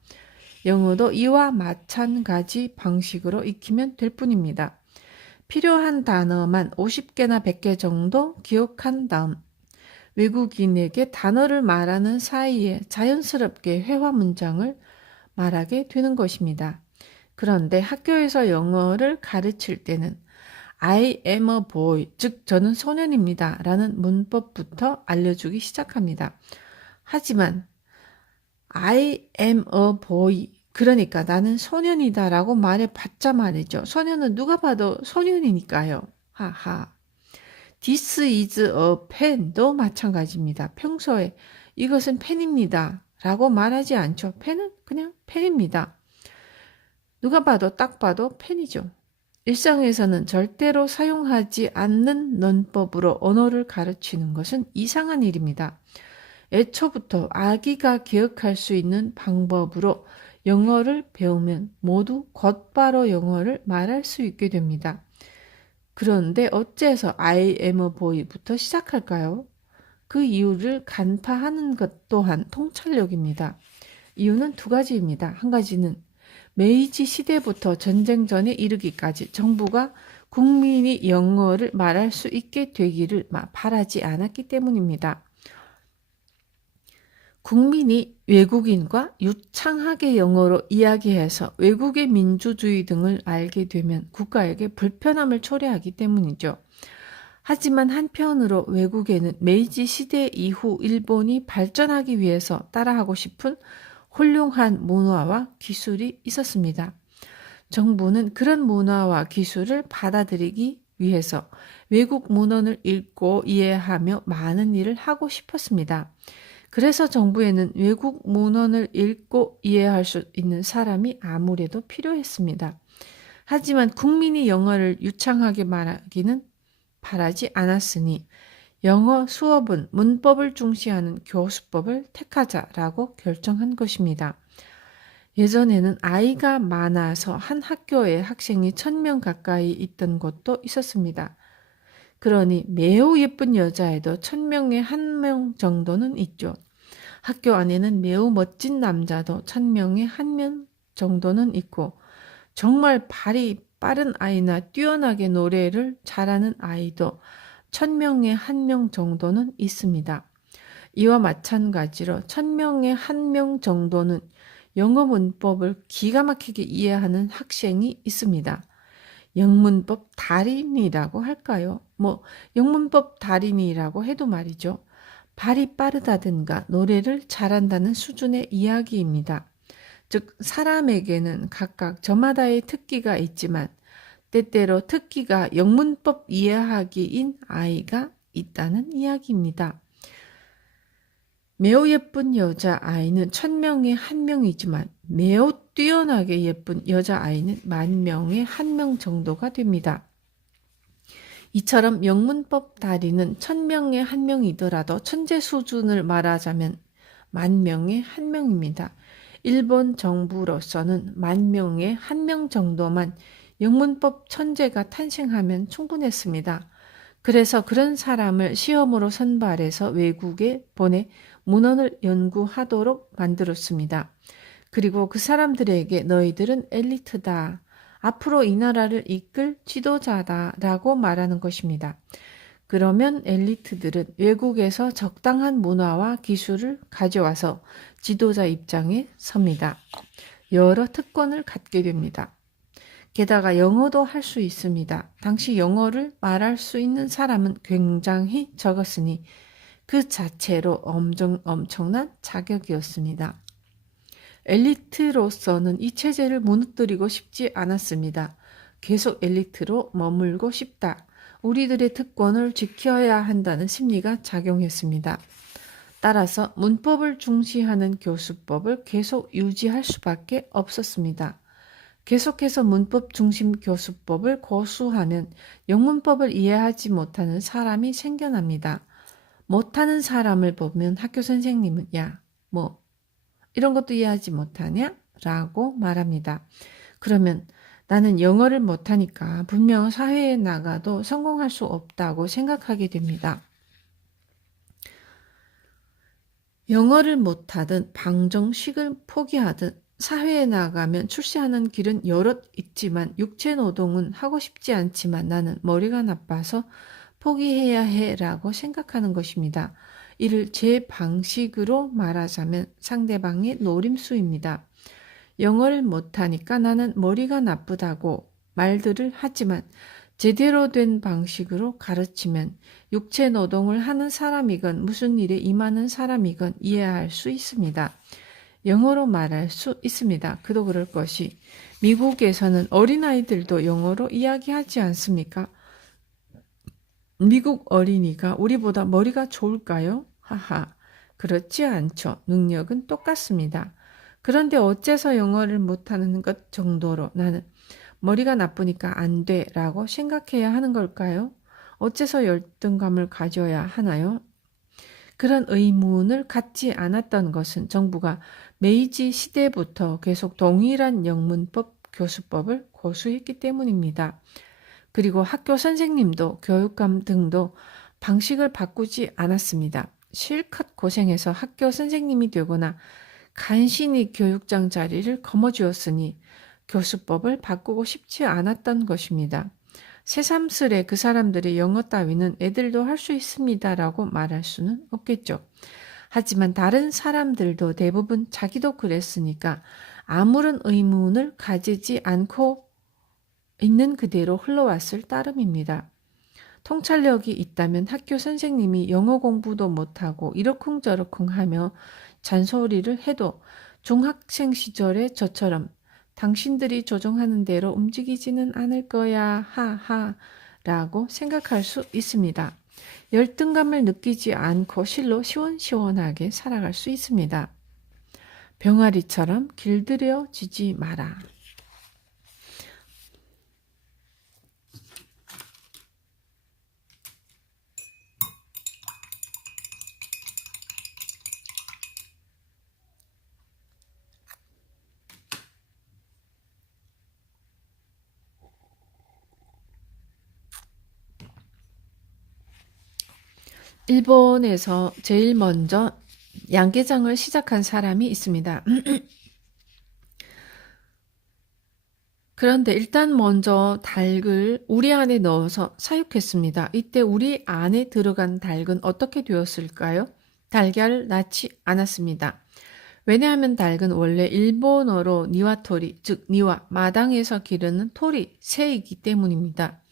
영어도 이와 마찬가지 방식으로 익히면 될 뿐입니다. 필요한 단어만 50개나 100개 정도 기억한 다음 외국인에게 단어를 말하는 사이에 자연스럽게 회화 문장을 말하게 되는 것입니다. 그런데 학교에서 영어를 가르칠 때는 I am a boy, 즉 저는 소년입니다 라는 문법부터 알려주기 시작합니다. 하지만 I am a boy, 그러니까 나는 소년이다 라고 말해봤자 말이죠. 소년은 누가 봐도 소년이니까요. 하하. This is a pen도 마찬가지입니다. 평소에 이것은 펜입니다 라고 말하지 않죠. 펜은 그냥 펜입니다. 누가 봐도 딱 봐도 펜이죠. 일상에서는 절대로 사용하지 않는 논법으로 언어를 가르치는 것은 이상한 일입니다. 애초부터 아기가 기억할 수 있는 방법으로 영어를 배우면 모두 곧바로 영어를 말할 수 있게 됩니다. 그런데 어째서 I am a boy부터 시작할까요? 그 이유를 간파하는 것 또한 통찰력입니다. 이유는 두 가지입니다. 한 가지는 메이지 시대부터 전쟁 전에 이르기까지 정부가 국민이 영어를 말할 수 있게 되기를 바라지 않았기 때문입니다. 국민이 외국인과 유창하게 영어로 이야기해서 외국의 민주주의 등을 알게 되면 국가에게 불편함을 초래하기 때문이죠. 하지만 한편으로 외국에는 메이지 시대 이후 일본이 발전하기 위해서 따라하고 싶은 훌륭한 문화와 기술이 있었습니다. 정부는 그런 문화와 기술을 받아들이기 위해서 외국 문헌을 읽고 이해하며 많은 일을 하고 싶었습니다. 그래서 정부에는 외국 문헌을 읽고 이해할 수 있는 사람이 아무래도 필요했습니다. 하지만 국민이 영어를 유창하게 말하기는 바라지 않았으니 영어 수업은 문법을 중시하는 교수법을 택하자라고 결정한 것입니다. 예전에는 아이가 많아서 한 학교에 학생이 1000명 가까이 있던 곳도 있었습니다. 그러니 매우 예쁜 여자애도 1000명에 1명 정도는 있죠. 학교 안에는 매우 멋진 남자도 1000명에 1명 정도는 있고 정말 발이 빠른 아이나 뛰어나게 노래를 잘하는 아이도 1000명에 1명 정도는 있습니다. 이와 마찬가지로 1000명에 1명 정도는 영어 문법을 기가 막히게 이해하는 학생이 있습니다. 영문법 달인이라고 할까요? 영문법 달인이라고 해도 말이죠. 발이 빠르다든가 노래를 잘한다는 수준의 이야기입니다. 즉 사람에게는 각각 저마다의 특기가 있지만 때때로 특기가 영문법 이해하기인 아이가 있다는 이야기입니다. 매우 예쁜 여자아이는 1000명에 1명이지만 매우 뛰어나게 예쁜 여자아이는 10,000명에 1명 정도가 됩니다. 이처럼 영문법 달인은 1000명에 1명이더라도 천재 수준을 말하자면 10,000명에 1명입니다. 일본 정부로서는 10,000명에 1명 정도만 영문법 천재가 탄생하면 충분했습니다. 그래서 그런 사람을 시험으로 선발해서 외국에 보내 문헌을 연구하도록 만들었습니다. 그리고 그 사람들에게 너희들은 엘리트다. 앞으로 이 나라를 이끌 지도자다 라고 말하는 것입니다. 그러면 엘리트들은 외국에서 적당한 문화와 기술을 가져와서 지도자 입장에 섭니다. 여러 특권을 갖게 됩니다. 게다가 영어도 할 수 있습니다. 당시 영어를 말할 수 있는 사람은 굉장히 적었으니 그 자체로 엄청난 자격이었습니다. 엘리트로서는 이 체제를 무너뜨리고 싶지 않았습니다. 계속 엘리트로 머물고 싶다. 우리들의 특권을 지켜야 한다는 심리가 작용했습니다. 따라서 문법을 중시하는 교수법을 계속 유지할 수밖에 없었습니다. 계속해서 문법 중심 교수법을 고수하면 영문법을 이해하지 못하는 사람이 생겨납니다. 못하는 사람을 보면 학교 선생님은 이런 것도 이해하지 못하냐? 라고 말합니다. 그러면 나는 영어를 못하니까 분명 사회에 나가도 성공할 수 없다고 생각하게 됩니다. 영어를 못하든 방정식을 포기하든 사회에 나가면 출세하는 길은 여럿 있지만 육체노동은 하고 싶지 않지만 나는 머리가 나빠서 포기해야 해 라고 생각하는 것입니다. 이를 제 방식으로 말하자면 상대방의 노림수입니다. 영어를 못하니까 나는 머리가 나쁘다고 말들을 하지만 제대로 된 방식으로 가르치면 육체노동을 하는 사람이건 무슨 일에 임하는 사람이건 이해할 수 있습니다. 영어로 말할 수 있습니다. 그도 그럴 것이 미국에서는 어린아이들도 영어로 이야기하지 않습니까? 미국 어린이가 우리보다 머리가 좋을까요? 하하, 그렇지 않죠. 능력은 똑같습니다. 그런데 어째서 영어를 못하는 것 정도로 나는 머리가 나쁘니까 안 돼 라고 생각해야 하는 걸까요? 어째서 열등감을 가져야 하나요? 그런 의문을 갖지 않았던 것은 정부가 메이지 시대부터 계속 동일한 영문법 교수법을 고수했기 때문입니다. 그리고 학교 선생님도 교육감 등도 방식을 바꾸지 않았습니다. 실컷 고생해서 학교 선생님이 되거나 간신히 교육장 자리를 거머쥐었으니 교수법을 바꾸고 싶지 않았던 것입니다. 새삼스레 그 사람들의 영어 따위는 애들도 할 수 있습니다라고 말할 수는 없겠죠. 하지만 다른 사람들도 대부분 자기도 그랬으니까 아무런 의문을 가지지 않고 있는 그대로 흘러왔을 따름입니다. 통찰력이 있다면 학교 선생님이 영어 공부도 못하고 이러쿵저러쿵 하며 잔소리를 해도 중학생 시절에 저처럼 당신들이 조종하는 대로 움직이지는 않을 거야 하하 라고 생각할 수 있습니다. 열등감을 느끼지 않고 실로 시원시원하게 살아갈 수 있습니다. 병아리처럼 길들여지지 마라. 일본에서 제일 먼저 양계장을 시작한 사람이 있습니다. 그런데 일단 먼저 닭을 우리 안에 넣어서 사육했습니다. 이때 우리 안에 들어간 닭은 어떻게 되었을까요? 달걀을 낳지 않았습니다. 왜냐하면 닭은 원래 일본어로 니와토리, 즉 니와, 마당에서 기르는 토리, 새이기 때문입니다.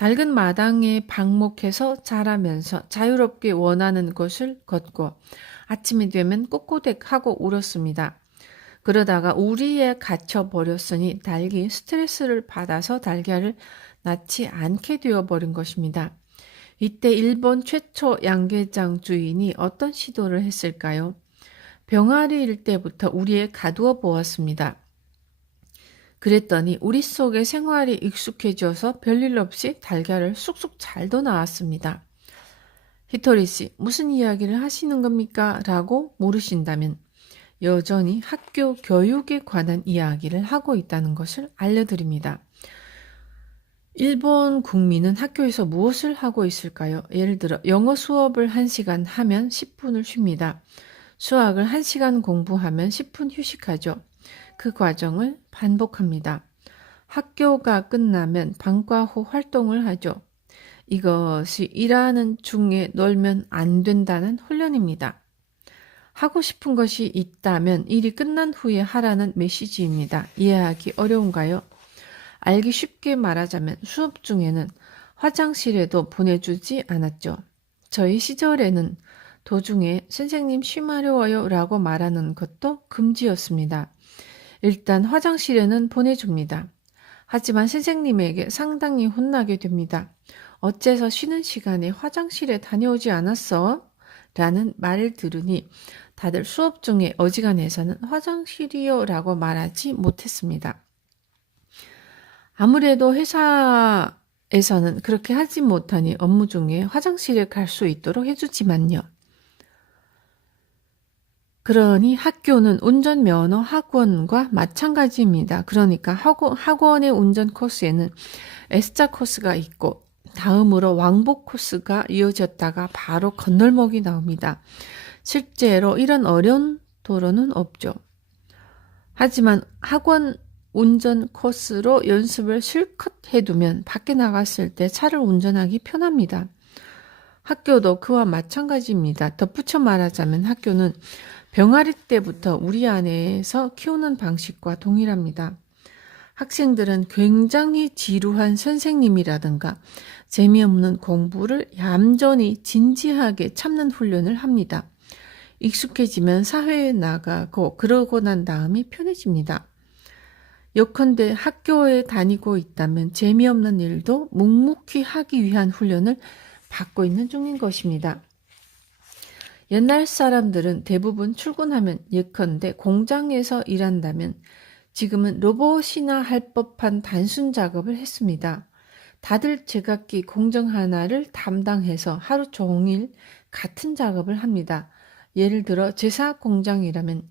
닭은 마당에 방목해서 자라면서 자유롭게 원하는 곳을 걷고 아침이 되면 꼬꼬댁 하고 울었습니다. 그러다가 우리에 갇혀버렸으니 닭이 스트레스를 받아서 달걀을 낳지 않게 되어버린 것입니다. 이때 일본 최초 양계장 주인이 어떤 시도를 했을까요? 병아리일 때부터 우리에 가두어 보았습니다. 그랬더니 우리 속의 생활이 익숙해져서 별일 없이 달걀을 쑥쑥 잘도 나왔습니다. 히토리 씨, 무슨 이야기를 하시는 겁니까? 라고 물으신다면 여전히 학교 교육에 관한 이야기를 하고 있다는 것을 알려드립니다. 일본 국민은 학교에서 무엇을 하고 있을까요? 예를 들어 영어 수업을 1시간 하면 10분을 쉽니다. 수학을 1시간 공부하면 10분 휴식하죠. 그 과정을 반복합니다. 학교가 끝나면 방과 후 활동을 하죠. 이것이 일하는 중에 놀면 안 된다는 훈련입니다. 하고 싶은 것이 있다면 일이 끝난 후에 하라는 메시지입니다. 이해하기 어려운가요? 알기 쉽게 말하자면 수업 중에는 화장실에도 보내주지 않았죠. 저희 시절에는 도중에 선생님 쉬 마려워요 라고 말하는 것도 금지였습니다. 일단 화장실에는 보내줍니다. 하지만 선생님에게 상당히 혼나게 됩니다. 어째서 쉬는 시간에 화장실에 다녀오지 않았어? 라는 말을 들으니 다들 수업 중에 어지간해서는 화장실이요 라고 말하지 못했습니다. 아무래도 회사에서는 그렇게 하지 못하니 업무 중에 화장실에 갈 수 있도록 해주지만요. 그러니 학교는 운전면허 학원과 마찬가지입니다. 그러니까 학원의 운전 코스에는 S자 코스가 있고 다음으로 왕복 코스가 이어졌다가 바로 건널목이 나옵니다. 실제로 이런 어려운 도로는 없죠. 하지만 학원 운전 코스로 연습을 실컷 해두면 밖에 나갔을 때 차를 운전하기 편합니다. 학교도 그와 마찬가지입니다. 덧붙여 말하자면 학교는 병아리 때부터 우리 안에서 키우는 방식과 동일합니다. 학생들은 굉장히 지루한 선생님이라든가 재미없는 공부를 얌전히 진지하게 참는 훈련을 합니다. 익숙해지면 사회에 나가고 그러고 난 다음이 편해집니다. 예컨대 학교에 다니고 있다면 재미없는 일도 묵묵히 하기 위한 훈련을 받고 있는 중인 것입니다. 옛날 사람들은 대부분 출근하면 예컨대 공장에서 일한다면 지금은 로봇이나 할 법한 단순 작업을 했습니다. 다들 제각기 공정 하나를 담당해서 하루 종일 같은 작업을 합니다. 예를 들어 제사 공장이라면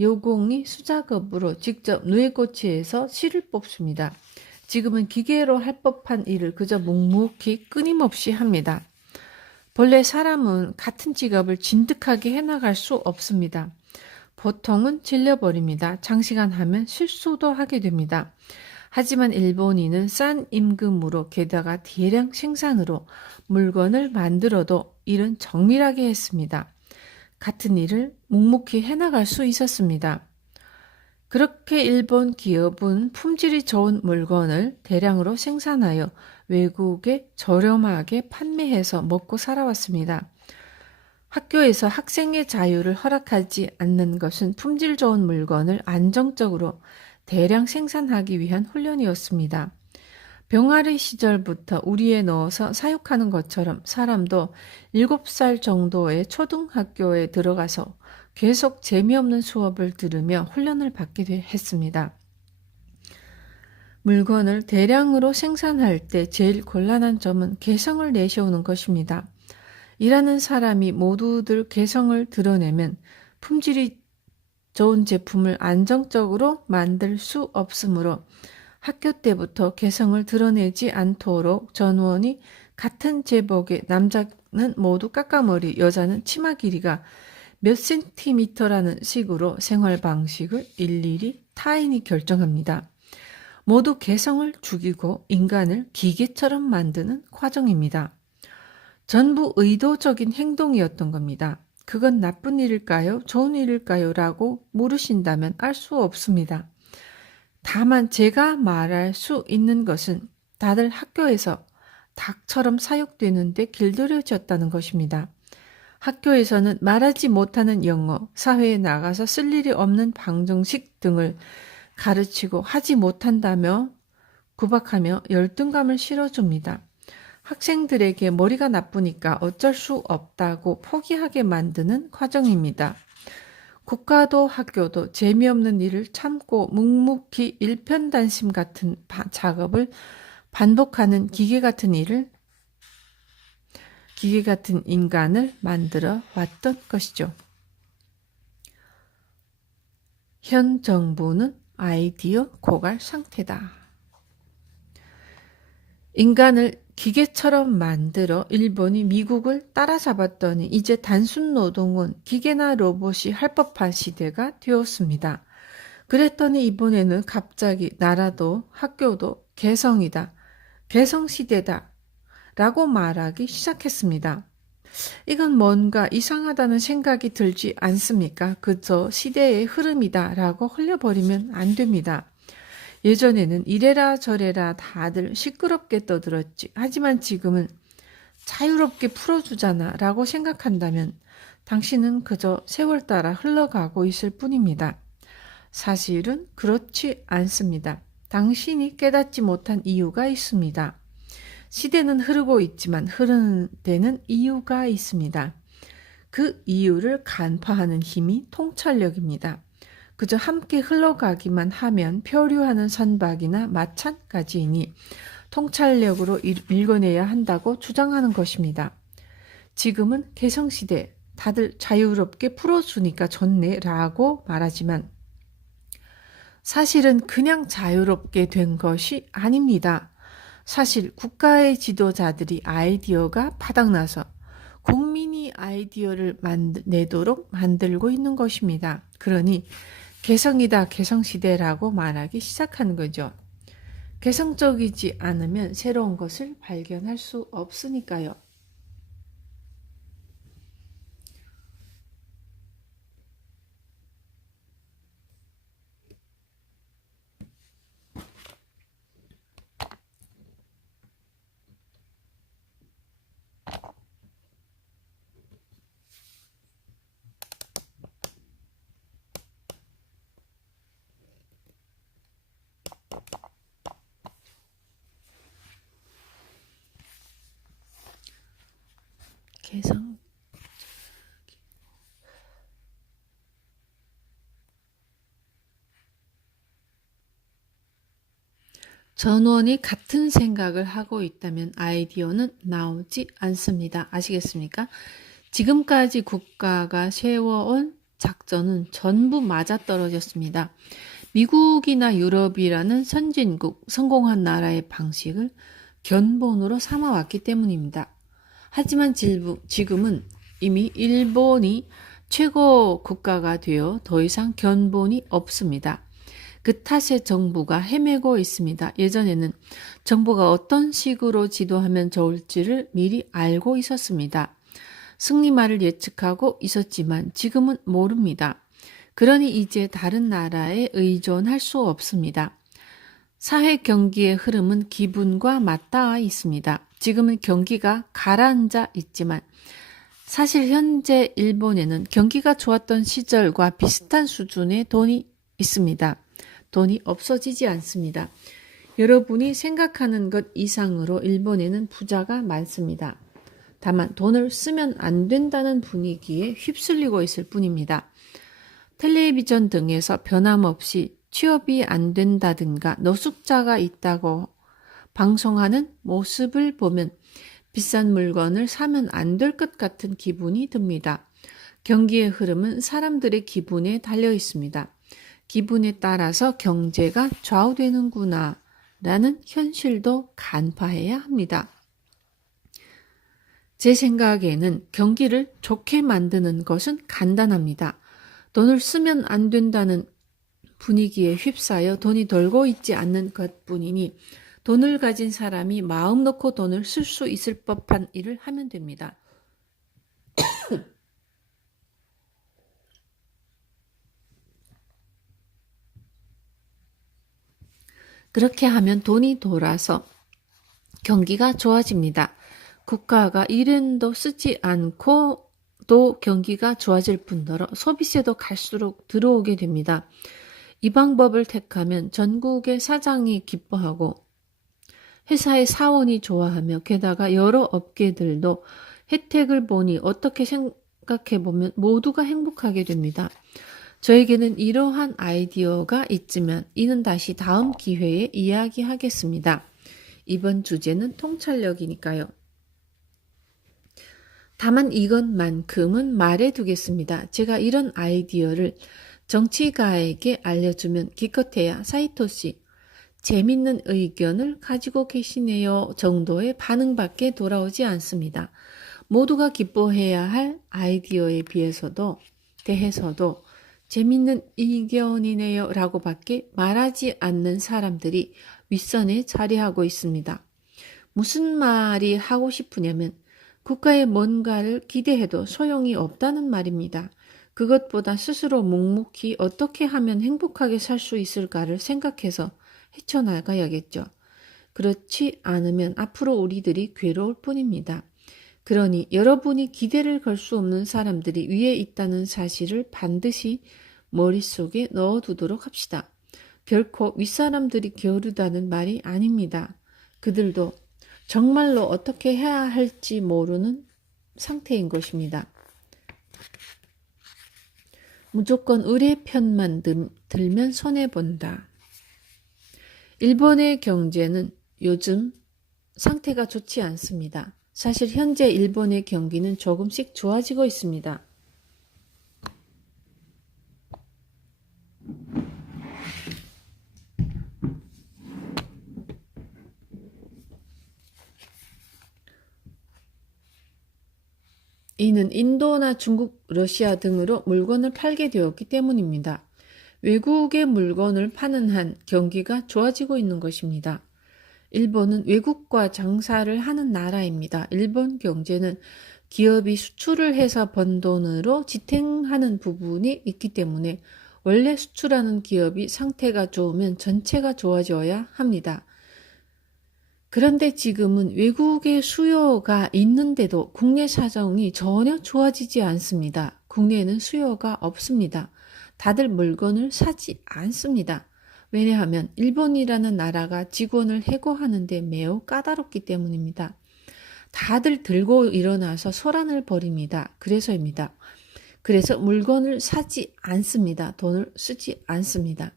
여공이 수작업으로 직접 누에고치에서 실을 뽑습니다. 지금은 기계로 할 법한 일을 그저 묵묵히 끊임없이 합니다. 본래 사람은 같은 직업을 진득하게 해나갈 수 없습니다. 보통은 질려버립니다. 장시간 하면 실수도 하게 됩니다. 하지만 일본인은 싼 임금으로 게다가 대량 생산으로 물건을 만들어도 일은 정밀하게 했습니다. 같은 일을 묵묵히 해나갈 수 있었습니다. 그렇게 일본 기업은 품질이 좋은 물건을 대량으로 생산하여 외국에 저렴하게 판매해서 먹고 살아왔습니다. 학교에서 학생의 자유를 허락하지 않는 것은 품질 좋은 물건을 안정적으로 대량 생산하기 위한 훈련이었습니다. 병아리 시절부터 우리에 넣어서 사육하는 것처럼 사람도 7살 정도의 초등학교에 들어가서 계속 재미없는 수업을 들으며 훈련을 받게 했습니다. 물건을 대량으로 생산할 때 제일 곤란한 점은 개성을 내세우는 것입니다. 일하는 사람이 모두들 개성을 드러내면 품질이 좋은 제품을 안정적으로 만들 수 없으므로 학교 때부터 개성을 드러내지 않도록 전원이 같은 제복의 남자는 모두 까까머리, 여자는 치마 길이가 몇 센티미터라는 식으로 생활 방식을 일일이 타인이 결정합니다. 모두 개성을 죽이고 인간을 기계처럼 만드는 과정입니다. 전부 의도적인 행동이었던 겁니다. 그건 나쁜 일일까요? 좋은 일일까요? 라고 물으신다면 알 수 없습니다. 다만 제가 말할 수 있는 것은 다들 학교에서 닭처럼 사육되는데 길들여졌다는 것입니다. 학교에서는 말하지 못하는 영어, 사회에 나가서 쓸 일이 없는 방정식 등을 가르치고 하지 못한다며 구박하며 열등감을 실어줍니다. 학생들에게 머리가 나쁘니까 어쩔 수 없다고 포기하게 만드는 과정입니다. 국가도 학교도 재미없는 일을 참고 묵묵히 일편단심 같은 작업을 반복하는 기계 같은 인간을 만들어 왔던 것이죠. 현 정부는 아이디어 고갈 상태다. 인간을 기계처럼 만들어 일본이 미국을 따라잡았더니 이제 단순 노동은 기계나 로봇이 할 법한 시대가 되었습니다. 그랬더니 이번에는 갑자기 나라도 학교도 개성이다, 개성시대다 라고 말하기 시작했습니다. 이건 뭔가 이상하다는 생각이 들지 않습니까? 그저 시대의 흐름이다 라고 흘려버리면 안 됩니다. 예전에는 이래라 저래라 다들 시끄럽게 떠들었지. 하지만 지금은 자유롭게 풀어주잖아 라고 생각한다면 당신은 그저 세월 따라 흘러가고 있을 뿐입니다. 사실은 그렇지 않습니다. 당신이 깨닫지 못한 이유가 있습니다. 시대는 흐르고 있지만 흐르는 데는 이유가 있습니다. 그 이유를 간파하는 힘이 통찰력입니다. 그저 함께 흘러가기만 하면 표류하는 선박이나 마찬가지이니 통찰력으로 읽어내야 한다고 주장하는 것입니다. 지금은 개성시대, 다들 자유롭게 풀어주니까 좋네 라고 말하지만 사실은 그냥 자유롭게 된 것이 아닙니다. 사실 국가의 지도자들이 아이디어가 바닥나서 국민이 아이디어를 내도록 만들고 있는 것입니다. 그러니 개성이다, 개성시대라고 말하기 시작하는 거죠. 개성적이지 않으면 새로운 것을 발견할 수 없으니까요. 개성 전원이 같은 생각을 하고 있다면 아이디어는 나오지 않습니다. 아시겠습니까? 지금까지 국가가 세워온 작전은 전부 맞아떨어졌습니다. 미국이나 유럽이라는 선진국, 성공한 나라의 방식을 견본으로 삼아왔기 때문입니다. 하지만 지금은 이미 일본이 최고 국가가 되어 더 이상 견본이 없습니다. 그 탓에 정부가 헤매고 있습니다. 예전에는 정부가 어떤 식으로 지도하면 좋을지를 미리 알고 있었습니다. 승리말을 예측하고 있었지만 지금은 모릅니다. 그러니 이제 다른 나라에 의존할 수 없습니다. 사회 경기의 흐름은 기분과 맞닿아 있습니다. 지금은 경기가 가라앉아 있지만 사실 현재 일본에는 경기가 좋았던 시절과 비슷한 수준의 돈이 있습니다. 돈이 없어지지 않습니다. 여러분이 생각하는 것 이상으로 일본에는 부자가 많습니다. 다만 돈을 쓰면 안 된다는 분위기에 휩쓸리고 있을 뿐입니다. 텔레비전 등에서 변함없이 취업이 안 된다든가 노숙자가 있다고 방송하는 모습을 보면 비싼 물건을 사면 안 될 것 같은 기분이 듭니다. 경기의 흐름은 사람들의 기분에 달려 있습니다. 기분에 따라서 경제가 좌우되는구나 라는 현실도 간파해야 합니다. 제 생각에는 경기를 좋게 만드는 것은 간단합니다. 돈을 쓰면 안 된다는 분위기에 휩싸여 돈이 돌고 있지 않는 것뿐이니 돈을 가진 사람이 마음 놓고 돈을 쓸 수 있을 법한 일을 하면 됩니다. 그렇게 하면 돈이 돌아서 경기가 좋아집니다. 국가가 1엔도 쓰지 않고 또 경기가 좋아질 뿐더러 소비세도 갈수록 들어오게 됩니다. 이 방법을 택하면 전국의 사장이 기뻐하고 회사의 사원이 좋아하며 게다가 여러 업계들도 혜택을 보니 어떻게 생각해보면 모두가 행복하게 됩니다. 저에게는 이러한 아이디어가 있지만 이는 다시 다음 기회에 이야기하겠습니다. 이번 주제는 통찰력이니까요. 다만 이것만큼은 말해두겠습니다. 제가 이런 아이디어를 정치가에게 알려주면 기껏해야 사이토 씨, 재밌는 의견을 가지고 계시네요 정도의 반응밖에 돌아오지 않습니다. 모두가 기뻐해야 할 아이디어에 대해서도 재밌는 의견이네요 라고 밖에 말하지 않는 사람들이 윗선에 자리하고 있습니다. 무슨 말이 하고 싶으냐면 국가에 뭔가를 기대해도 소용이 없다는 말입니다. 그것보다 스스로 묵묵히 어떻게 하면 행복하게 살 수 있을까를 생각해서 헤쳐나가야겠죠. 그렇지 않으면 앞으로 우리들이 괴로울 뿐입니다. 그러니 여러분이 기대를 걸 수 없는 사람들이 위에 있다는 사실을 반드시 머릿속에 넣어두도록 합시다. 결코 윗사람들이 게으르다는 말이 아닙니다. 그들도 정말로 어떻게 해야 할지 모르는 상태인 것입니다. 무조건 의뢰 편만 들면 손해본다. 일본의 경제는 요즘 상태가 좋지 않습니다. 사실 현재 일본의 경기는 조금씩 좋아지고 있습니다. 이는 인도나 중국, 러시아 등으로 물건을 팔게 되었기 때문입니다. 외국의 물건을 파는 한 경기가 좋아지고 있는 것입니다. 일본은 외국과 장사를 하는 나라입니다. 일본 경제는 기업이 수출을 해서 번 돈으로 지탱하는 부분이 있기 때문에 원래 수출하는 기업이 상태가 좋으면 전체가 좋아져야 합니다. 그런데 지금은 외국의 수요가 있는데도 국내 사정이 전혀 좋아지지 않습니다. 국내에는 수요가 없습니다. 다들 물건을 사지 않습니다. 왜냐하면 일본이라는 나라가 직원을 해고하는데 매우 까다롭기 때문입니다. 다들 들고 일어나서 소란을 벌입니다. 그래서입니다. 그래서 물건을 사지 않습니다. 돈을 쓰지 않습니다.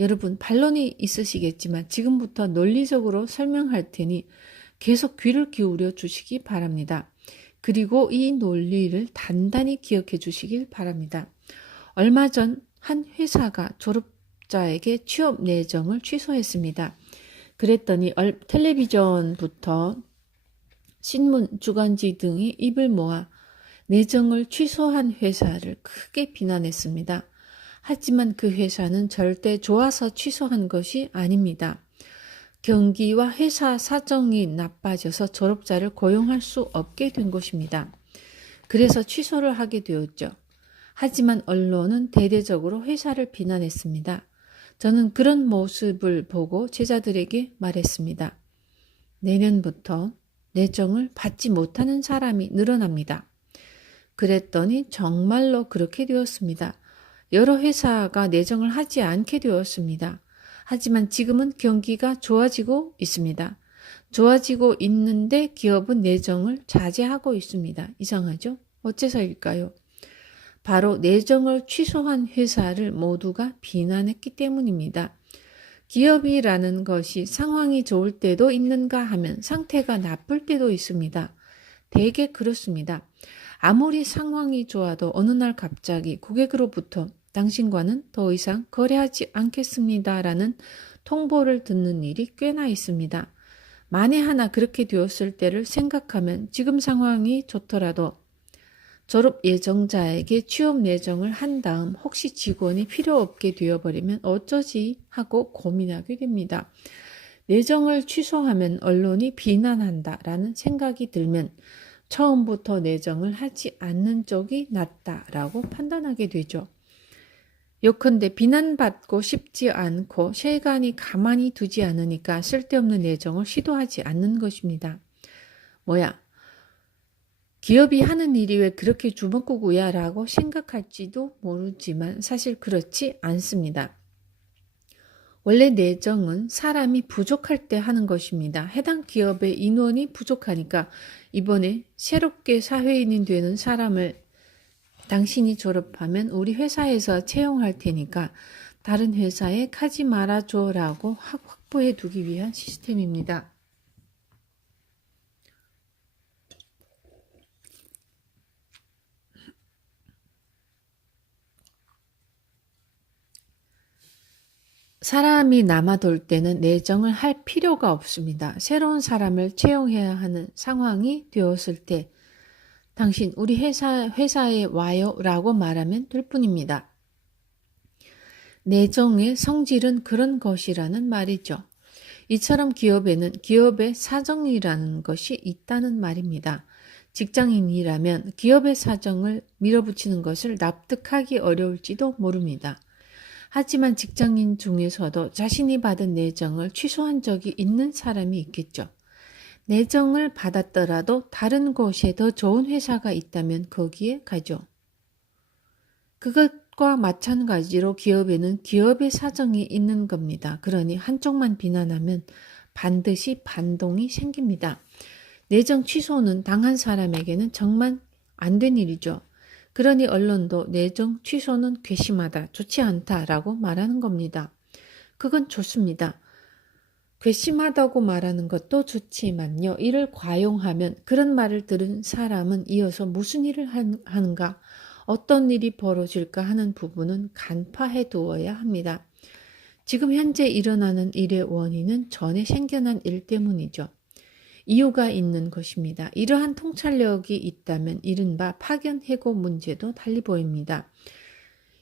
여러분 반론이 있으시겠지만 지금부터 논리적으로 설명할 테니 계속 귀를 기울여 주시기 바랍니다. 그리고 이 논리를 단단히 기억해 주시길 바랍니다. 얼마 전 한 회사가 졸업자에게 취업 내정을 취소했습니다. 그랬더니 텔레비전부터 신문, 주간지 등이 입을 모아 내정을 취소한 회사를 크게 비난했습니다. 하지만 그 회사는 절대 좋아서 취소한 것이 아닙니다. 경기와 회사 사정이 나빠져서 졸업자를 고용할 수 없게 된 것입니다. 그래서 취소를 하게 되었죠. 하지만 언론은 대대적으로 회사를 비난했습니다. 저는 그런 모습을 보고 제자들에게 말했습니다. 내년부터 내정을 받지 못하는 사람이 늘어납니다. 그랬더니 정말로 그렇게 되었습니다. 여러 회사가 내정을 하지 않게 되었습니다. 하지만 지금은 경기가 좋아지고 있습니다. 좋아지고 있는데 기업은 내정을 자제하고 있습니다. 이상하죠? 어째서일까요? 바로 내정을 취소한 회사를 모두가 비난했기 때문입니다. 기업이라는 것이 상황이 좋을 때도 있는가 하면 상태가 나쁠 때도 있습니다. 대개 그렇습니다. 아무리 상황이 좋아도 어느 날 갑자기 고객으로부터 당신과는 더 이상 거래하지 않겠습니다라는 통보를 듣는 일이 꽤나 있습니다. 만에 하나 그렇게 되었을 때를 생각하면 지금 상황이 좋더라도 졸업 예정자에게 취업 내정을 한 다음 혹시 직원이 필요 없게 되어버리면 어쩌지 하고 고민하게 됩니다. 내정을 취소하면 언론이 비난한다라는 생각이 들면 처음부터 내정을 하지 않는 쪽이 낫다라고 판단하게 되죠. 요컨대 비난받고 싶지 않고 세간이 가만히 두지 않으니까 쓸데없는 내정을 시도하지 않는 것입니다. 기업이 하는 일이 왜 그렇게 주먹구구야 라고 생각할지도 모르지만 사실 그렇지 않습니다. 원래 내정은 사람이 부족할 때 하는 것입니다. 해당 기업의 인원이 부족하니까 이번에 새롭게 사회인이 되는 사람을 당신이 졸업하면 우리 회사에서 채용할 테니까 다른 회사에 가지 말아줘 라고 확보해 두기 위한 시스템입니다. 사람이 남아돌 때는 내정을 할 필요가 없습니다. 새로운 사람을 채용해야 하는 상황이 되었을 때 당신 우리 회사에 와요 라고 말하면 될 뿐입니다. 내정의 성질은 그런 것이라는 말이죠. 이처럼 기업에는 기업의 사정이라는 것이 있다는 말입니다. 직장인이라면 기업의 사정을 밀어붙이는 것을 납득하기 어려울지도 모릅니다. 하지만 직장인 중에서도 자신이 받은 내정을 취소한 적이 있는 사람이 있겠죠. 내정을 받았더라도 다른 곳에 더 좋은 회사가 있다면 거기에 가죠. 그것과 마찬가지로 기업에는 기업의 사정이 있는 겁니다. 그러니 한쪽만 비난하면 반드시 반동이 생깁니다. 내정 취소는 당한 사람에게는 정말 안 된 일이죠. 그러니 언론도 내정 취소는 괘씸하다, 좋지 않다라고 말하는 겁니다. 그건 좋습니다. 괘씸하다고 말하는 것도 좋지만요. 이를 과용하면 그런 말을 들은 사람은 이어서 무슨 일을 하는가, 어떤 일이 벌어질까 하는 부분은 간파해 두어야 합니다. 지금 현재 일어나는 일의 원인은 전에 생겨난 일 때문이죠. 이유가 있는 것입니다. 이러한 통찰력이 있다면 이른바 파견 해고 문제도 달리 보입니다.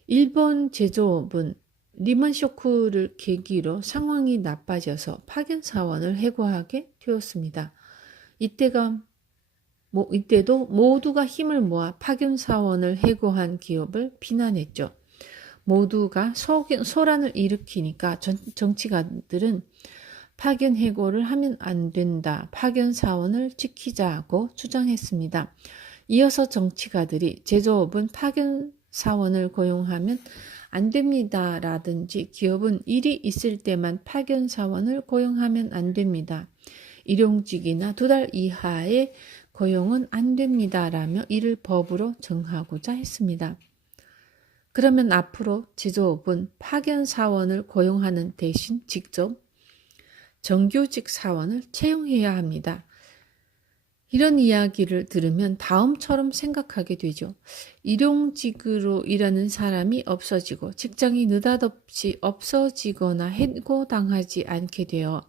일본 제조업은 리먼 쇼크를 계기로 상황이 나빠져서 파견 사원을 해고하게 되었습니다. 이때도 모두가 힘을 모아 파견 사원을 해고한 기업을 비난했죠. 모두가 소란을 일으키니까 정치가들은 파견 해고를 하면 안 된다. 파견 사원을 지키자고 주장했습니다. 이어서 정치가들이 제조업은 파견 사원을 고용하면 안 됩니다. 라든지 기업은 일이 있을 때만 파견 사원을 고용하면 안 됩니다. 일용직이나 2달 이하의 고용은 안 됩니다. 라며 이를 법으로 정하고자 했습니다. 그러면 앞으로 제조업은 파견 사원을 고용하는 대신 직접 정규직 사원을 채용해야 합니다. 이런 이야기를 들으면 다음처럼 생각하게 되죠. 일용직으로 일하는 사람이 없어지고 직장이 느닷없이 없어지거나 해고당하지 않게 되어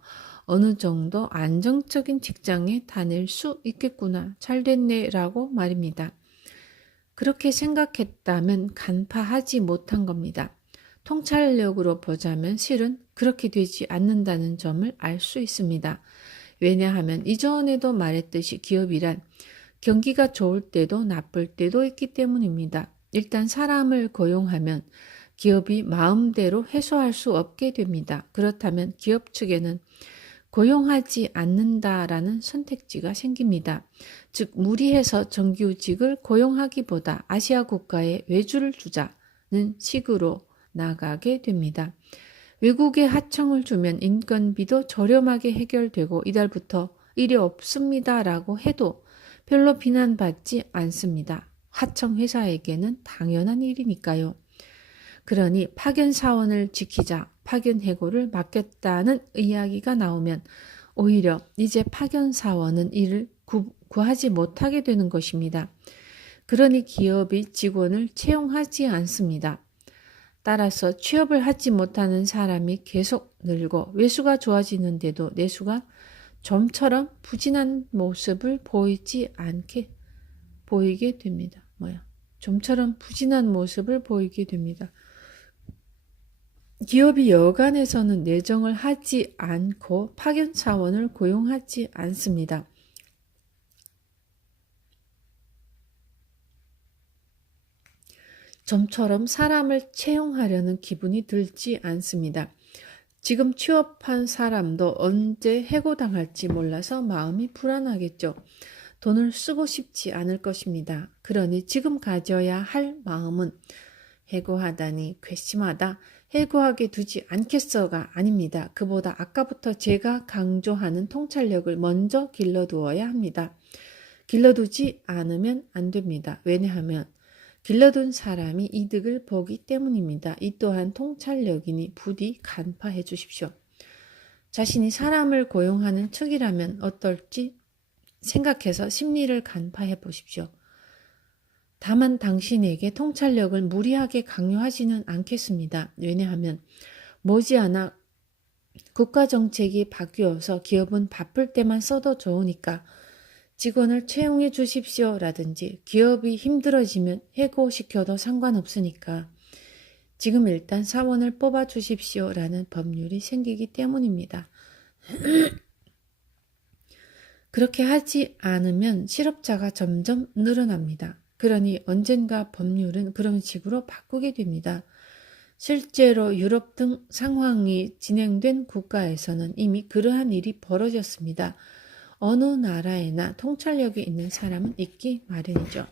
어느 정도 안정적인 직장에 다닐 수 있겠구나. 잘 됐네 라고 말입니다. 그렇게 생각했다면 간파하지 못한 겁니다. 통찰력으로 보자면 실은 그렇게 되지 않는다는 점을 알 수 있습니다. 왜냐하면 이전에도 말했듯이 기업이란 경기가 좋을 때도 나쁠 때도 있기 때문입니다. 일단 사람을 고용하면 기업이 마음대로 해소할 수 없게 됩니다. 그렇다면 기업 측에는 고용하지 않는다라는 선택지가 생깁니다. 즉 무리해서 정규직을 고용하기보다 아시아 국가에 외주를 주자는 식으로 나가게 됩니다. 외국에 하청을 주면 인건비도 저렴하게 해결되고 이달부터 일이 없습니다라고 해도 별로 비난받지 않습니다. 하청 회사에게는 당연한 일이니까요. 그러니 파견 사원을 지키자, 파견 해고를 막겠다는 이야기가 나오면 오히려 이제 파견 사원은 일을 구하지 못하게 되는 것입니다. 그러니 기업이 직원을 채용하지 않습니다. 따라서 취업을 하지 못하는 사람이 계속 늘고 외수가 좋아지는데도 내수가 좀처럼 부진한 모습을 보이게 됩니다. 좀처럼 부진한 모습을 보이게 됩니다. 기업이 여간에서는 내정을 하지 않고 파견 사원을 고용하지 않습니다. 좀처럼 사람을 채용하려는 기분이 들지 않습니다. 지금 취업한 사람도 언제 해고당할지 몰라서 마음이 불안하겠죠. 돈을 쓰고 싶지 않을 것입니다. 그러니 지금 가져야 할 마음은 해고하다니 괘씸하다, 해고하게 두지 않겠어가 아닙니다. 그보다 아까부터 제가 강조하는 통찰력을 먼저 길러두어야 합니다. 길러두지 않으면 안 됩니다. 왜냐하면 길러둔 사람이 이득을 보기 때문입니다. 이 또한 통찰력이니 부디 간파해 주십시오. 자신이 사람을 고용하는 측이라면 어떨지 생각해서 심리를 간파해 보십시오. 다만 당신에게 통찰력을 무리하게 강요하지는 않겠습니다. 왜냐하면 머지않아 국가정책이 바뀌어서 기업은 바쁠 때만 써도 좋으니까 직원을 채용해 주십시오 라든지 기업이 힘들어지면 해고시켜도 상관없으니까 지금 일단 사원을 뽑아 주십시오 라는 법률이 생기기 때문입니다. 그렇게 하지 않으면 실업자가 점점 늘어납니다. 그러니 언젠가 법률은 그런 식으로 바꾸게 됩니다. 실제로 유럽 등 상황이 진행된 국가에서는 이미 그러한 일이 벌어졌습니다. 어느 나라에나 통찰력이 있는 사람은 있기 마련이죠.